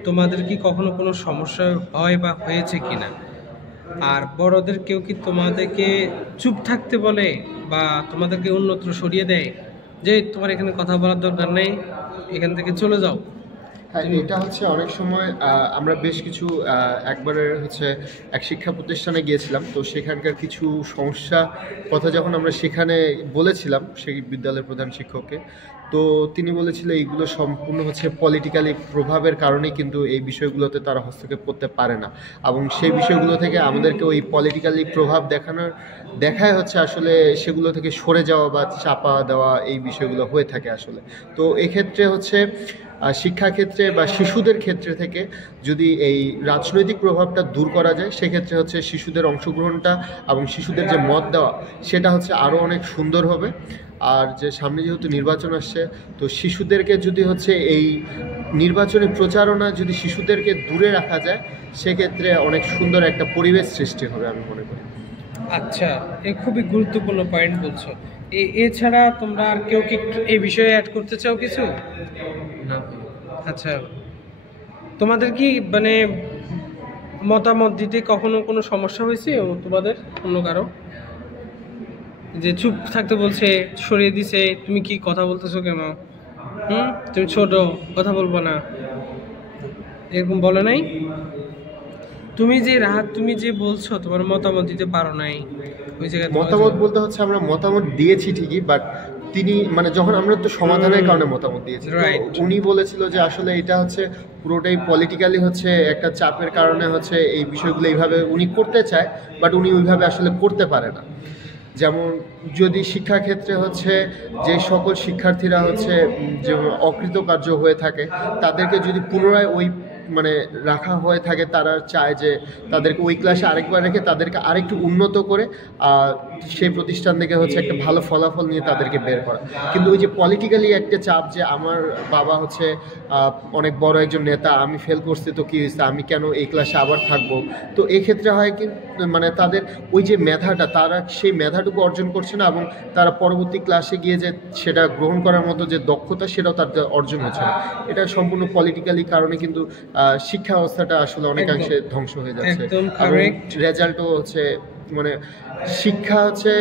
তোমাদের কি কখনো কোনো সমস্যা হয় বা হয়েছে কিনা? আর বড়দের কেউ কি তোমাদেরকে চুপ থাকতে বলে বা তোমাদেরকে অন্যত্র সরিয়ে দেয়, যে তোমার এখানে কথা বলার দরকার নেই, এখান থেকে চলে যাও? হ্যাঁ, এটা অনেক সময় আমরা বেশ কিছু একবারে এক শিক্ষা প্রতিষ্ঠানে গিয়েছিলাম, তো সেখানকার কিছু সমস্যা কথা যখন আমরা সেখানে বলেছিলাম সেই বিদ্যালয়ের প্রধান শিক্ষককে, তো তিনি বলেছিলেন এইগুলো সম্পূর্ণ পলিটিক্যালি প্রভাবের কারণেই কিন্তু এই বিষয়গুলোতে তারা হস্তক্ষেপ করতে পারে না, এবং সেই বিষয়গুলো থেকে আমাদেরকে ওই পলিটিক্যালি প্রভাব দেখায় আসলে সেগুলো থেকে সরে যাওয়া বা চাপা দেওয়া, এই বিষয়গুলো হয়ে থাকে আসলে। তো এক্ষেত্রে শিক্ষাক্ষেত্রে বা শিশুদের ক্ষেত্রে থেকে যদি এই রাজনৈতিক প্রভাবটা দূর করা যায়, সেক্ষেত্রে শিশুদের অংশগ্রহণটা এবং শিশুদের যে মত দেওয়া, সেটা আরও অনেক সুন্দর হবে। আর যে সামনে যেহেতু নির্বাচন আসছে, তো শিশুদেরকে যদি এই নির্বাচনী প্রচারণা যদি শিশুদেরকে দূরে রাখা যায়, সেক্ষেত্রে অনেক সুন্দর একটা পরিবেশ সৃষ্টি হবে আমি মনে করি। আচ্ছা, এই খুবই গুরুত্বপূর্ণ পয়েন্ট বলছো। এছাড়া তোমরা আর কেউ কি এই বিষয়ে অ্যাড করতে চাও কিছু? না, আচ্ছা, তোমাদের কি মানে মতামত দিতে কখনো কোনো সমস্যা হয়েছে তোমাদের অন্য কারো, যে চুপ থাকতে বলছে, সরিয়ে দিছে, তুমি কি কথা বলতেছো কেন, তুমি ছোট, কথা বলবো না, এরকম বলে নাই? তুমি যে রাহাত, তুমি যে বলছো তোমার মতামত দিতে পারো নাই, ওই জায়গায় মতামত বলতে হচ্ছে আমরা মতামত দিয়েছি ঠিকই, বাট তিনি মানে যখন আমরা তো সমাধানের কারণে মতামত দিয়েছি, Right. উনি বলেছিল যে আসলে এটা হচ্ছে পুরোটাই পলিটিক্যালি হচ্ছে একটা চাপের কারণে হচ্ছে এই বিষয়গুলো এইভাবে উনি করতে চায়, বাট উনি ওইভাবে আসলে করতে পারে না। যেমন যদি শিক্ষাক্ষেত্রে হচ্ছে যে সকল শিক্ষার্থীরা হচ্ছে যে অকৃতকার্য হয়ে থাকে, তাদেরকে যদি পুনরায় ওই মানে রাখা হয়ে থাকে, তারা চায় যে তাদেরকে ওই ক্লাসে আরেকবার রেখে তাদেরকে আরেকটু উন্নত করে সেই প্রতিষ্ঠান থেকে হচ্ছে একটা ভালো ফলাফল নিয়ে তাদেরকে বের করা। কিন্তু ওই যে পলিটিক্যালি একটা চাপ, যে আমার বাবা হচ্ছে অনেক বড় একজন নেতা, আমি ফেল করছি তো কী হয়েছে, আমি কেন এই ক্লাসে আবার থাকবো, তো এক্ষেত্রে হয় কি মানে তাদের ওই যে মেধাটা, তারা সেই মেধাটুকু অর্জন করছে না, এবং তারা পরবর্তী ক্লাসে গিয়ে যে সেটা গ্রহণ করার মতো যে দক্ষতা, সেটাও তাদের অর্জন হচ্ছে না। এটা সম্পূর্ণ পলিটিক্যালি কারণে কিন্তু শিক্ষা ব্যবস্থাটা আসলে অনেকাংশে ধ্বংস হয়ে যাচ্ছে, একদম এবং correct। রেজাল্টও হচ্ছে মানে শিক্ষা হচ্ছে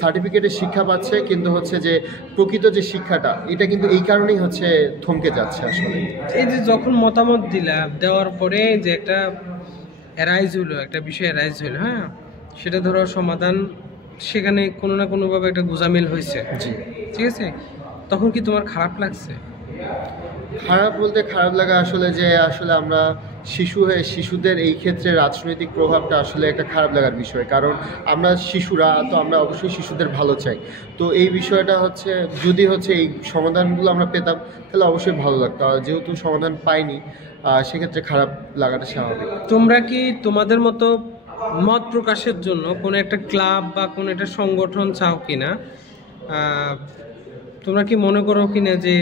সার্টিফিকেটে শিক্ষা পাচ্ছে, কিন্তু হচ্ছে যে প্রকৃত যে শিক্ষাটা, এটা কিন্তু এই কারণেই হচ্ছে থমকে যাচ্ছে আসলে। এই যে যখন মতামত দেওয়ার পরে যে একটা অ্যারাইজ হলো, একটা বিষয় অ্যারাইজ হলো, হ্যাঁ, সেটা ধরো সমাধান, সেখানে কোনো না কোনোভাবে একটা গোজামিল হয়েছে, জি, ঠিক আছে, তখন কি তোমার খারাপ লাগছে? খারাপ বলতে খারাপ লাগা আসলে যে আসলে আমরা শিশু হয়ে শিশুদের এই ক্ষেত্রে রাজনৈতিক প্রভাবটা আসলে একটা খারাপ লাগার বিষয়, কারণ আমরা শিশুরা তো আমরা অবশ্যই শিশুদের ভালো চাই। তো এই বিষয়টা হচ্ছে যদি হচ্ছে এই সমাধানগুলো আমরা পেতাম, তাহলে অবশ্যই ভালো লাগতো। আর যেহেতু সমাধান পাইনি, সেক্ষেত্রে খারাপ লাগাটা স্বাভাবিক। তোমরা কি তোমাদের মতো মত প্রকাশের জন্য কোনো একটা ক্লাব বা কোনো একটা সংগঠন চাও কিনা? তোমরা কি মনে করো কিনা যে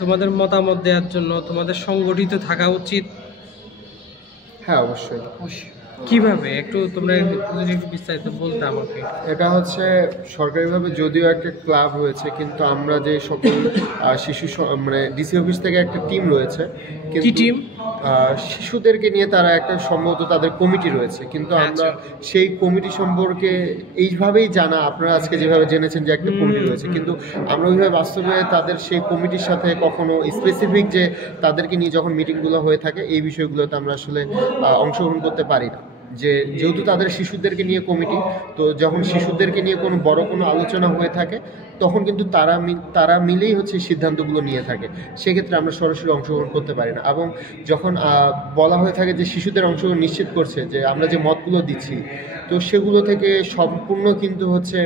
তোমাদের মতামত দেওয়ার জন্য তোমাদের সংগঠিত থাকা উচিত? হ্যাঁ, অবশ্যই। কিভাবে একটু তোমরা যদি একটু বিস্তারিত বলতে আমাকে। এটা হচ্ছে সরকারিভাবে যদিও একটা ক্লাব রয়েছে, কিন্তু আমরা যে সকল শিশু মানে ডিসি অফিস থেকে একটা টিম রয়েছে, কি কিন্তু টিম? শিশুদেরকে নিয়ে তারা একটা সম্ভবত তাদের কমিটি রয়েছে, কিন্তু আমরা সেই কমিটি সম্পর্কে এইভাবেই জানা, আপনারা আজকে যেভাবে জেনেছেন যে একটা কমিটি রয়েছে, কিন্তু আমরা ওইভাবে বাস্তবে তাদের সেই কমিটির সাথে কখনো স্পেসিফিক যে তাদেরকে নিয়ে যখন মিটিংগুলো হয়ে থাকে, এই বিষয়গুলোতে আমরা আসলে অংশগ্রহণ করতে পারি না। যেহেতু তাদের শিশুদেরকে নিয়ে কমিটি, তো যখন শিশুদেরকে নিয়ে কোনো বড় কোনো আলোচনা হয়ে থাকে, তখন কিন্তু তারা মিলেই হচ্ছে সিদ্ধান্তগুলো নিয়ে থাকে। সেক্ষেত্রে আমরা সরাসরি অংশগ্রহণ করতে পারি না, এবং যখন বলা হয়ে থাকে যে শিশুদের অংশগ্রহণ নিশ্চিত করছে যে আমরা যে মতগুলো দিচ্ছি, তো সেগুলো থেকে সম্পূর্ণ কিন্তু হচ্ছে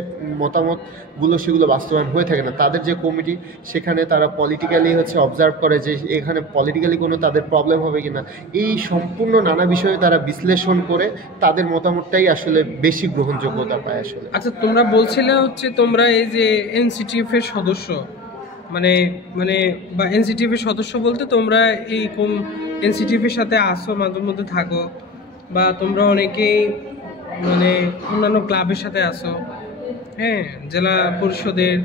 মতামতগুলো সেগুলো বাস্তবায়ন হয়ে থাকে না। তাদের যে কমিটি, সেখানে তারা পলিটিক্যালি হচ্ছে অবজার্ভ করে যে এখানে পলিটিক্যালি কোনো তাদের প্রবলেম হবে কিনা, এই সম্পূর্ণ নানা বিষয়ে তারা বিশ্লেষণ করে তাদের মতামতটাই আসলে বেশি গ্রহণযোগ্যতা পায় আসলে। আচ্ছা, তোমরা বলছিলে হচ্ছে তোমরা এই যে এনসিটিএফ এর সদস্য, মানে মানে বা এনসিটিএফ এর সদস্য বলতে তোমরা এই এনসিটিএফ এর সাথে আসো, মাঝে মধ্যে থাকো, বা তোমরা অনেকেই মানে অন্যান্য ক্লাবের সাথে আসো, হ্যাঁ, জেলা পরিষদের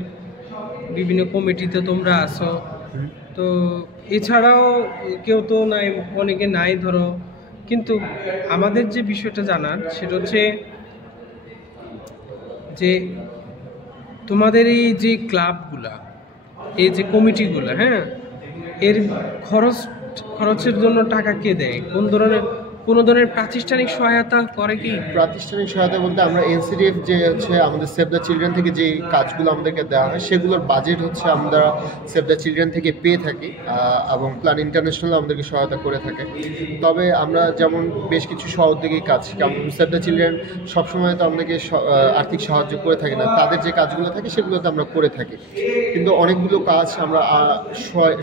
বিভিন্ন কমিটিতে তোমরা আসো, তো এছাড়াও কেউ তো নাই, অনেকে নাই ধরো, কিন্তু আমাদের যে বিষয়টা জানার সেটা হচ্ছে যে তোমাদের এই যে ক্লাবগুলা, এই যে কমিটিগুলা, হ্যাঁ, এর খরচের জন্য টাকা কে দেয়? কোনো ধরনের প্রাতিষ্ঠানিক সহায়তা করে কি? প্রাতিষ্ঠানিক সহায়তা বলতে আমরা এনসিডিএফ যে হচ্ছে আমাদের সেভ দ্য চিলড্রেন থেকে যে কাজগুলো আমাদেরকে দেওয়া হয়, সেগুলোর বাজেট হচ্ছে আমরা সেভ দ্য চিলড্রেন থেকে পেয়ে থাকি, এবং প্ল্যান ইন্টারন্যাশনাল আমাদেরকে সহায়তা করে থাকে। তবে আমরা যেমন বেশ কিছু সহযোগী কাজ, সেভ দ্য চিলড্রেন সবসময় তো আমাদেরকে আর্থিক সাহায্য করে থাকে না, তাদের যে কাজগুলো থাকে সেগুলোতে আমরা করে থাকি। কিন্তু অনেকগুলো কাজ আমরা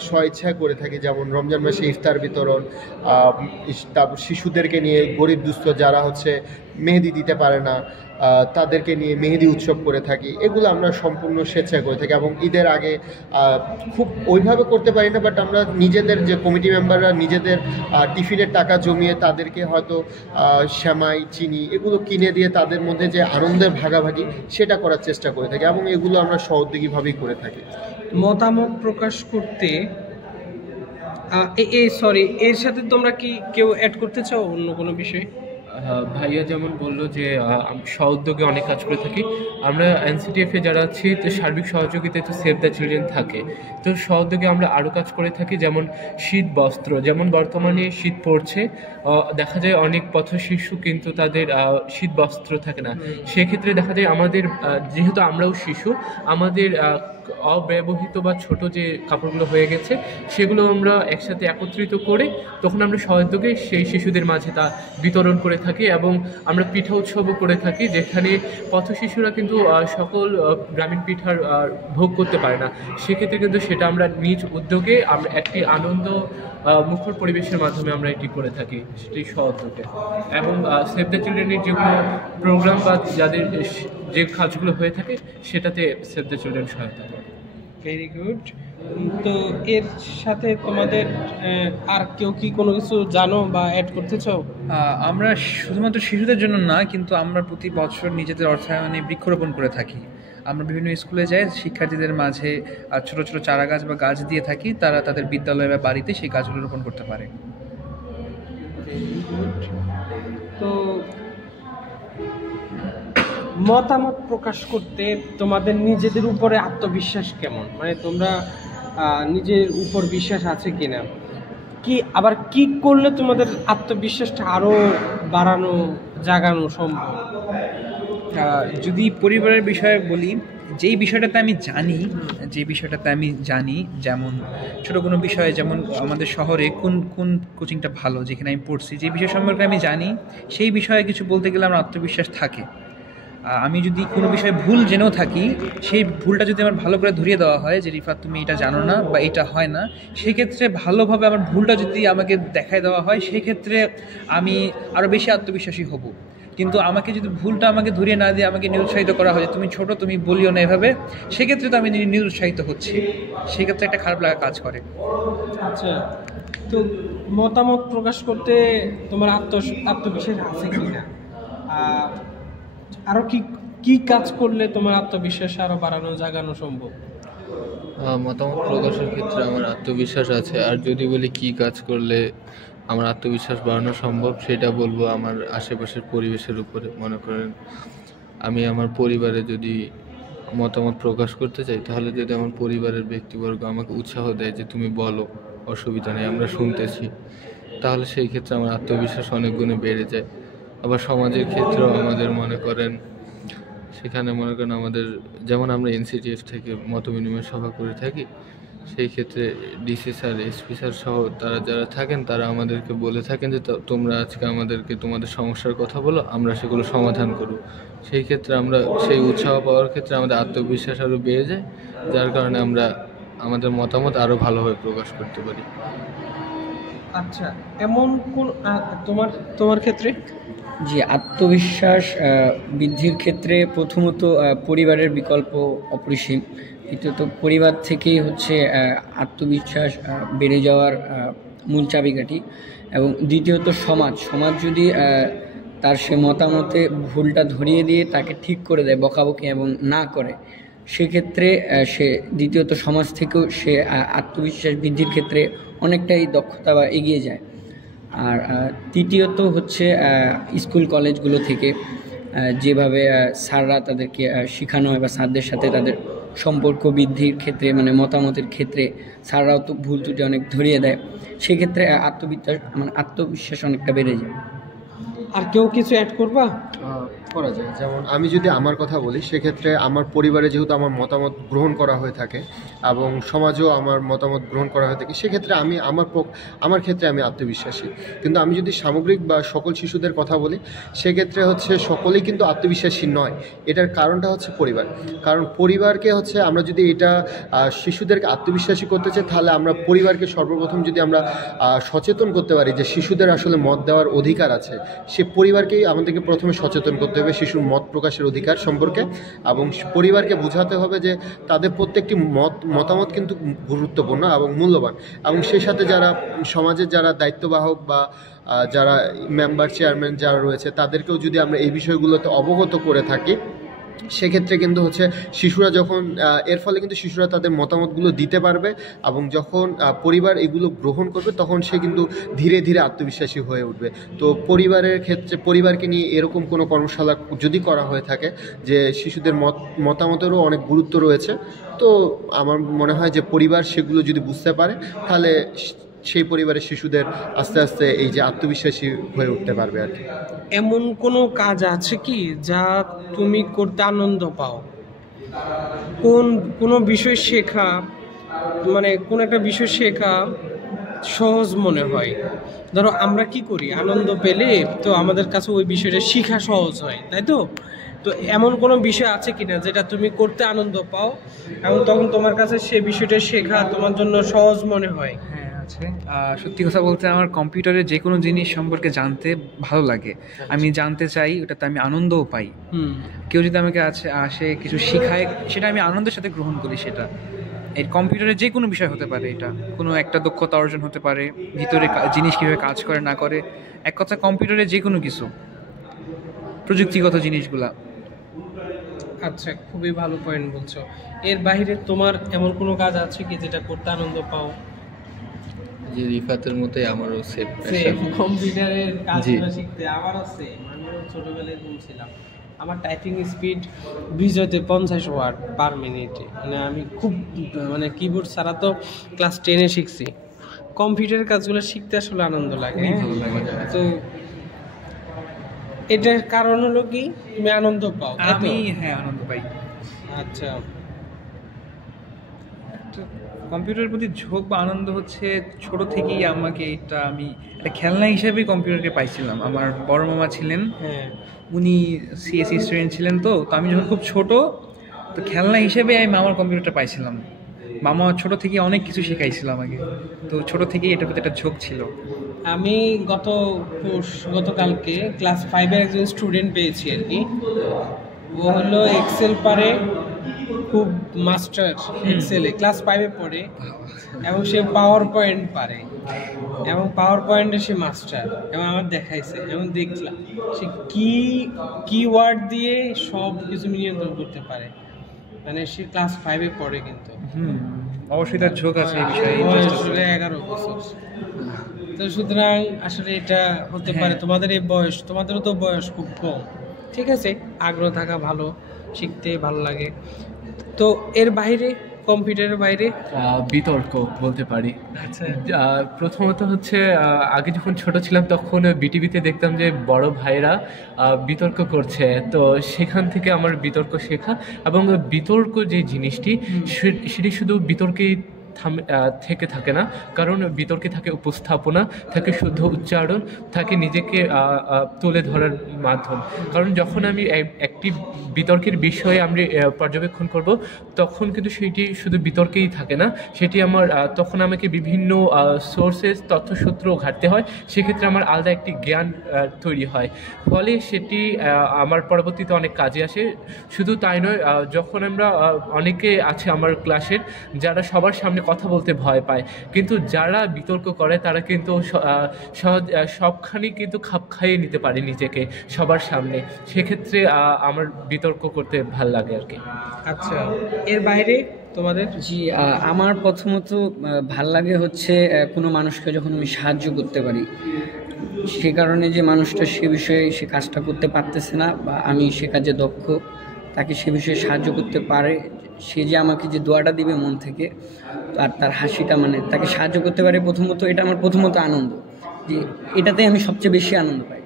স্ব ইচ্ছায় করে থাকি, যেমন রমজান মাসে ইফতার বিতরণ, তারপর শিশুদের শিশুদেরকে নিয়ে, গরিব দুস্থ যারা হচ্ছে মেহেদি দিতে পারে না তাদেরকে নিয়ে মেহেদি উৎসব করে থাকি। এগুলো আমরা সম্পূর্ণ স্বেচ্ছায় করে থাকি এবং ঈদের আগে খুব ওইভাবে করতে পারি না, বাট আমরা নিজেদের যে কমিটি মেম্বাররা নিজেদের টিফিনের টাকা জমিয়ে তাদেরকে হয়তো সেমাই, চিনি এগুলো কিনে দিয়ে তাদের মধ্যে যে আনন্দের ভাগাভাগি সেটা করার চেষ্টা করে থাকি এবং এগুলো আমরা সহযোগীভাবেই করে থাকি। মতামত প্রকাশ করতে এর সাথে তোমরা কি কেউ অ্যাড করতে চাও অন্য কোনো বিষয়? ভাইয়া যেমন বললো যে সহউদ্যোগে অনেক কাজ করে থাকি আমরা। এনসিটিএফে যারা আছি তো সার্বিক সহযোগিতায় তো সেভ দ্য চিলড্রেন থাকে, তো সহউদ্যোগে আমরা আরও কাজ করে থাকি, যেমন শীত বস্ত্র। যেমন বর্তমানে শীত পড়ছে, দেখা যায় অনেক পথ শিশু কিন্তু তাদের শীত বস্ত্র থাকে না। সেক্ষেত্রে দেখা যায় আমাদের যেহেতু আমরাও শিশু, আমাদের অব্যবহৃত বা ছোট যে কাপড়গুলো হয়ে গেছে সেগুলো আমরা একসাথে একত্রিত করে তখন আমরা সহযোগে সেই শিশুদের মাঝে তা বিতরণ করে থাকি। এবং আমরা পিঠা উৎসবও করে থাকি, যেখানে পথ শিশুরা কিন্তু সকল গ্রামীণ পিঠার ভোগ করতে পারে না। সেক্ষেত্রে কিন্তু সেটা আমরা নিজ উদ্যোগে আমরা একটি আনন্দ মুখর পরিবেশের মাধ্যমে আমরা এটি করে থাকি, সেটি সহযোগে। এবং সেভ দ্য চিলড্রেনের যেগুলো প্রোগ্রাম বা যাদের যে কাজগুলো হয়ে থাকে সেটাতে সেভ দ্য চিলড্রেন সহায়তা করে। Very good. তো এর সাথে তোমাদের আর কেউ কি কোনো কিছু জানো বা অ্যাড করতে চাও? আমরা শুধুমাত্র শিশুদের জন্য না, কিন্তু আমরা প্রতি বছর নিজেদের অর্থায়নে বৃক্ষরোপণ করে থাকি। আমরা বিভিন্ন স্কুলে যাই, শিক্ষার্থীদের মাঝে ছোট ছোট চারা গাছ বা গাছ দিয়ে থাকি, তারা তাদের বিদ্যালয় বা বাড়িতে সেই গাছগুলো রোপণ করতে পারে। তো মতামত প্রকাশ করতে তোমাদের নিজেদের উপরে আত্মবিশ্বাস কেমন? মানে তোমরা নিজের উপর বিশ্বাস আছে কিনা, কি আবার কি করলে তোমাদের আত্মবিশ্বাসটা আরো বাড়ানো, জাগানো সম্ভব? যদি পরিবারের বিষয়ে বলি, যেই বিষয়টাতে আমি জানি, যেমন ছোটো কোনো বিষয়ে, যেমন আমাদের শহরে কোন কোচিংটা ভালো, যেখানে আমি পড়ছি, যে বিষয় সম্পর্কে আমি জানি, সেই বিষয়ে কিছু বলতে গেলে আমার আত্মবিশ্বাস থাকে। আমি যদি কোনো বিষয়ে ভুল জেনেও থাকি, সেই ভুলটা যদি আমার ভালো করে ধরিয়ে দেওয়া হয় যে রিফাত তুমি এটা জানো না বা এটা হয় না, সেক্ষেত্রে ভালোভাবে আমার ভুলটা যদি আমাকে দেখায় দেওয়া হয়, সেক্ষেত্রে আমি আরও বেশি আত্মবিশ্বাসী হব। কিন্তু আমাকে যদি ভুলটা আমাকে ধরিয়ে না দিয়ে আমাকে নিরুৎসাহিত করা হয়, তুমি ছোট, তুমি বলিও না এভাবে, সেক্ষেত্রে তো আমি নিরুৎসাহিত হচ্ছি, সেক্ষেত্রে একটা খারাপ লাগা কাজ করে। আচ্ছা, তো মতামত প্রকাশ করতে তোমার আত্মবিশ্বাস আছে কিনা, আরো কি কাজ করলে তোমার আত্মবিশ্বাস আরো বাড়ানো, জাগানো সম্ভব? মতামত প্রকাশের ক্ষেত্রে আমার আত্মবিশ্বাস আছে। আর যদি বলি কি কাজ করলে আমার আত্মবিশ্বাস বাড়ানো সম্ভব, সেটা বলবো আমার আশেপাশের পরিবেশের উপরে। মনে করেন আমি আমার পরিবারে যদি মতামত প্রকাশ করতে চাই, তাহলে যদি আমার পরিবারের ব্যক্তিবর্গ আমাকে উৎসাহ দেয় যে তুমি বলো, অসুবিধা নেই, আমরা শুনতেছি, তাহলে সেই ক্ষেত্রে আমার আত্মবিশ্বাস অনেক গুণে বেড়ে যায়। আবার সমাজের ক্ষেত্রেও আমাদের সেখানে আমাদের যেমন আমরা এনসিটিএফ থেকে মত বিনিময় সভা করে থাকি, সেই ক্ষেত্রে ডিসি স্যার, এসপি স্যার সহ তারা যারা থাকেন, তারা আমাদেরকে বলে থাকেন যে তোমরা আজকে আমাদেরকে তোমাদের সমস্যার কথা বলো, আমরা সেগুলো সমাধান করব। সেই ক্ষেত্রে আমরা সেই উৎসাহ পাওয়ার ক্ষেত্রে আমাদের আত্মবিশ্বাস আরও বেড়ে যায়, যার কারণে আমরা আমাদের মতামত আরও ভালোভাবে প্রকাশ করতে পারি। আচ্ছা, এমন কোন তোমার ক্ষেত্রে? জি, আত্মবিশ্বাস বৃদ্ধির ক্ষেত্রে প্রথমত পরিবারের বিকল্প অপরিসীম। দ্বিতীয়ত পরিবার থেকেই হচ্ছে আত্মবিশ্বাস বেড়ে যাওয়ার মূল চাবিকাঠি। এবং দ্বিতীয়ত সমাজ যদি তার সে মতামতে ভুলটা ধরিয়ে দিয়ে তাকে ঠিক করে দেয়, বকাবকি এবং না করে, সেক্ষেত্রে সে দ্বিতীয়ত সমাজ থেকেও সে আত্মবিশ্বাস বৃদ্ধির ক্ষেত্রে অনেকটাই দক্ষতা বা এগিয়ে যায়। আর তৃতীয়ত হচ্ছে স্কুল কলেজগুলো থেকে যেভাবে স্যাররা তাদেরকে শেখানো হয় বা স্যারদের সাথে তাদের সম্পর্ক বৃদ্ধির ক্ষেত্রে, মানে মতামতের ক্ষেত্রে স্যাররাও তো ভুল ত্রুটি অনেক ধরিয়ে দেয়, সেক্ষেত্রে আত্মবিশ্বাস অনেকটা বেড়ে যায়। আর কেউ কিছু অ্যাড করবা? করা যায়। যেমন আমি যদি আমার কথা বলি, সেক্ষেত্রে আমার পরিবারে যেহেতু আমার মতামত গ্রহণ করা হয়ে থাকে এবং সমাজেও আমার মতামত গ্রহণ করা হয়ে থাকে, সেক্ষেত্রে আমি আমার ক্ষেত্রে আমি আত্মবিশ্বাসী। কিন্তু আমি যদি সামগ্রিক বা সকল শিশুদের কথা বলি, সেক্ষেত্রে হচ্ছে সকলেই কিন্তু আত্মবিশ্বাসী নয়। এটার কারণটা হচ্ছে পরিবার। কারণ পরিবারকে হচ্ছে আমরা যদি এটা শিশুদেরকে আত্মবিশ্বাসী করতে চাই, তাহলে আমরা পরিবারকে সর্বপ্রথম যদি আমরা সচেতন করতে পারি যে শিশুদের আসলে মত দেওয়ার অধিকার আছে, সে পরিবারকেই আমাদেরকে প্রথমে সচেতন করতে হবে শিশুর মত প্রকাশের অধিকার সম্পর্কে, এবং পরিবারকে বোঝাতে হবে যে তাদের প্রত্যেকটি মতামত কিন্তু গুরুত্বপূর্ণ এবং মূল্যবান। এবং সেই সাথে যারা সমাজের যারা দায়িত্ববাহক বা যারা মেম্বার চেয়ারম্যান যারা রয়েছে, তাদেরকেও যদি আমরা এই বিষয়গুলোতে অবগত করে থাকি, সেক্ষেত্রে কিন্তু হচ্ছে শিশুরা যখন এর ফলে কিন্তু শিশুরা তাদের মতামতগুলো দিতে পারবে, এবং যখন পরিবার এগুলো গ্রহণ করবে, তখন সে কিন্তু ধীরে ধীরে আত্মবিশ্বাসী হয়ে উঠবে। তো পরিবারের ক্ষেত্রে পরিবারকে নিয়ে এরকম কোনো কর্মশালা যদি করা হয়ে থাকে যে শিশুদের মতামতেরও অনেক গুরুত্ব রয়েছে, তো আমার মনে হয় যে পরিবার সেগুলো যদি বুঝতে পারে, তাহলে সেই পরিবারের শিশুদের আস্তে আস্তে এই যে আত্মবিশ্বাসী হয়ে উঠতে পারবে আর কি। এমন কোনো কাজ আছে কি যা তুমি করতে আনন্দ পাও? কোনো বিষয় শেখা, মানে কোন একটা বিষয় শেখা সহজ মনে হয়? ধরো আমরা কি করি, আনন্দ পেলে তো আমাদের কাছে ওই বিষয়টা শেখা সহজ হয়, তাই তো? তো এমন কোনো বিষয় আছে কিনা যেটা তুমি করতে আনন্দ পাও এবং তখন তোমার কাছে সে বিষয়টা শেখা তোমার জন্য সহজ মনে হয়? হ্যাঁ আছে। সত্যি কথা বলতে আমার কম্পিউটারের যে কোনো জিনিস সম্পর্কে জানতে ভালো লাগে, আমি জানতে চাই, ওটাতে আমি আনন্দও পাই। কেউ যদি আমাকে আসে কিছু শেখায়, সেটা আমি আনন্দের সাথে গ্রহণ করি। সেটা এই কম্পিউটারের যে কোনো বিষয় হতে পারে, এটা কোনো একটা দক্ষতা অর্জন হতে পারে, ভিতরে জিনিস কীভাবে কাজ করে না করে, এক কথা কম্পিউটারের যে কোনো কিছু প্রযুক্তিগত জিনিসগুলা। আচ্ছা, খুবই ভালো পয়েন্ট বলছো। এর বাইরে তোমার এমন কোনো কাজ আছে কি যেটা করতে আনন্দ পাও? যে রিফাতের মতোই আমারও সেম কম্পিউটারের কাজগুলো শিখতে আমারও সেম। আমিও ছোটবেলায় ছিলাম, আমার টাইপিং স্পিড বিজয়তে 50 ওয়ার্ড পার মিনিটে। মানে আমি খুব কিবোর্ড ছাড়া তো ক্লাস 10-এ শিখছি। কম্পিউটারের কাজগুলো শিখতে আসলে আনন্দ লাগে। তো এটার কারণ হলো কি, তুমি আনন্দ পাও? আমি আনন্দ পাই। আচ্ছা, কম্পিউটারের প্রতি ঝোঁক বা আনন্দ হচ্ছে ছোট থেকেই আমাকে, এটা আমি একটা খেলনা হিসেবেই কম্পিউটারকে পাইছিলাম। আমার বড় মামা ছিলেন, উনি সিএসসি স্টুডেন্ট ছিলেন, তো আমি যখন খুব ছোট, তো খেলনা হিসেবে আমি মামার কম্পিউটারটা পাইছিলাম। মামা ছোট থেকে অনেক কিছু শেখাইছিল আমাকে, তো ছোট থেকেই এটার প্রতি একটা ঝোঁক ছিল। আমি গতকালকে ক্লাস 5-এর একজন স্টুডেন্ট পেয়েছি আর কি। ও হলো এক্সেল পারে, খুব মাস্টার এক্সেলে, ক্লাস 5-এ পড়ে, এবং সে পাওয়ার পয়েন্ট পারে, এবং পাওয়ার পয়েন্টে সে মাস্টার। এবং আমার দেখাইছে, এবং দেখলাম সে কিওয়ার্ড দিয়ে সব কিছু নিয়ন্ত্রণ করতে পারে। মানে সে ক্লাস 5-এ পড়ে, কিন্তু অবশ্যই তার ঝোঁক আছে এই বিষয়ে। 11 বছর। তো সুতরাং আসলে এটা হতে পারে তোমাদের এই বয়স, তোমাদেরও তো বয়স খুব কম, ঠিক আছে, আগ্রহ থাকা ভালো, শিখতে ভালো লাগে। তো এর বাইরে, কম্পিউটারের বাইরে বিতর্ক বলতে পারি। প্রথমত হচ্ছে আগে যখন ছোট ছিলাম তখন বিটিভিতে দেখতাম যে বড় ভাইরা বিতর্ক করছে, তো সেখান থেকে আমার বিতর্ক শেখা। এবং বিতর্ক যে জিনিসটি, সেটি শুধু বিতর্কেই থেকে থাকে না, কারণ বিতর্কে থাকে উপস্থাপনা, থাকে শুদ্ধ উচ্চারণ, থাকে নিজেকে তুলে ধরার মাধ্যম। কারণ যখন আমি একটি বিতর্কের বিষয়ে আমি পর্যবেক্ষণ করব, তখন কিন্তু সেটি শুধু বিতর্কেই থাকে না, সেটি আমার তখন আমাকে বিভিন্ন সোর্সেস, তথ্যসূত্র ঘাটতে হয়। সেক্ষেত্রে আমার আলাদা একটি জ্ঞান তৈরি হয়, ফলে সেটি আমার পরবর্তীতে অনেক কাজে আসে। শুধু তাই নয়, যখন আমরা অনেকে আছে আমার ক্লাসের যারা সবার সামনে কথা বলতে ভয় পায়, কিন্তু যারা বিতর্ক করে তারা কিন্তু সবখানি কিন্তু খাপ খাইয়ে নিতে পারে নিজেকে সবার সামনে। সেক্ষেত্রে আমার বিতর্ক করতে ভাল লাগে আর কি। আচ্ছা, এর বাইরে তোমাদের? জি, আমার প্রথমত ভাল লাগে হচ্ছে কোনো মানুষকে যখন আমি সাহায্য করতে পারি, সে কারণে যে মানুষটা সে বিষয়ে সে কাজটা করতে পারতেছে না, বা আমি সে কাজে দক্ষ, তাকে সে বিষয়ে সাহায্য করতে পারে, সে যে আমাকে যে দোয়াটা দিবে মন থেকে, আর তার হাসিটা, মানে তাকে সাহায্য করতে পারে, প্রথমত এটা আমার প্রথমত আনন্দ, যে এটাতে আমি সবচেয়ে বেশি আনন্দ পাই।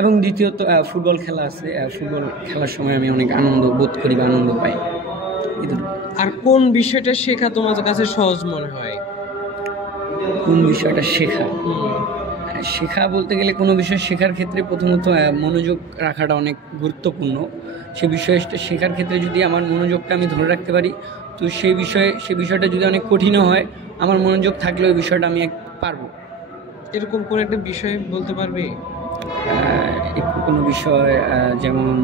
এবং দ্বিতীয়ত ফুটবল খেলা আছে, ফুটবল খেলার সময় আমি অনেক আনন্দ বোধ করি বা আনন্দ পাই। এই দুটো। আর কোন বিষয়টা শেখা তোমার কাছে সহজ মনে হয়? কোন বিষয়টা শেখা? শেখা বলতে গেলে কোনো বিষয় শেখার ক্ষেত্রে প্রথমত মনোযোগ রাখাটা অনেক গুরুত্বপূর্ণ। সে বিষয়টা শেখার ক্ষেত্রে যদি আমার মনোযোগটা আমি ধরে রাখতে পারি, তো সেই বিষয়টা যদি অনেক কঠিনও হয়, আমার মনোযোগ থাকলে ওই বিষয়টা আমি পারবো। এরকম কোন একটা বিষয় বলতে পারবে? কোনো বিষয় যেমন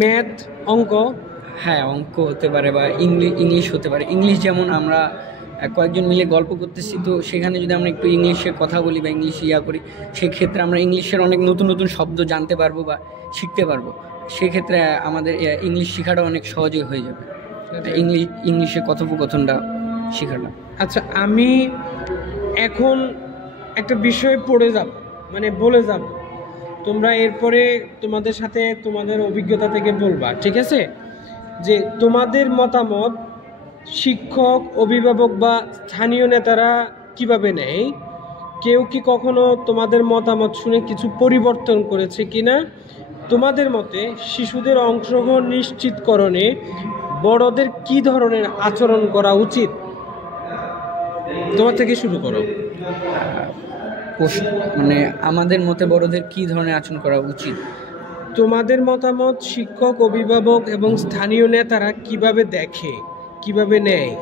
ম্যাথ, অঙ্ক? হ্যাঁ, অঙ্ক হতে পারে বা ইংলিশ হতে পারে। ইংলিশ যেমন আমরা কয়েকজন মিলে গল্প করতেছি, তো সেখানে যদি আমরা একটু ইংলিশে কথা বলি বা ইংলিশে করি, সেক্ষেত্রে আমরা ইংলিশের অনেক নতুন নতুন শব্দ জানতে পারবো বা শিখতে পারবো। সেক্ষেত্রে আমাদের ইংলিশ শেখাটা অনেক সহজে হয়ে যাবে, ইংলিশে কথোপকথনটা শেখাটা। আচ্ছা, আমি এখন একটা বিষয় পড়ে যাব, মানে বলে যাব, তোমরা এরপরে তোমাদের সাথে তোমাদের অভিজ্ঞতা থেকে বলবা, ঠিক আছে? যে তোমাদের মতামত শিক্ষক, অভিভাবক বা স্থানীয় নেতারা কিভাবে নেয়? কেউ কি কখনো তোমাদের মতামত শুনে কিছু পরিবর্তন করেছে কিনা? তোমাদের মতে শিশুদের অংশগ্রহণ নিশ্চিতকরণে বড়দের কি ধরনের আচরণ করা উচিত? তোমার থেকে শুরু করো। মানে আমাদের মতে বড়দের কি ধরনের আচরণ করা উচিত? তোমাদের মতামত শিক্ষক, অভিভাবক এবং স্থানীয় নেতারা কিভাবে দেখে, কিভাবে নেয়?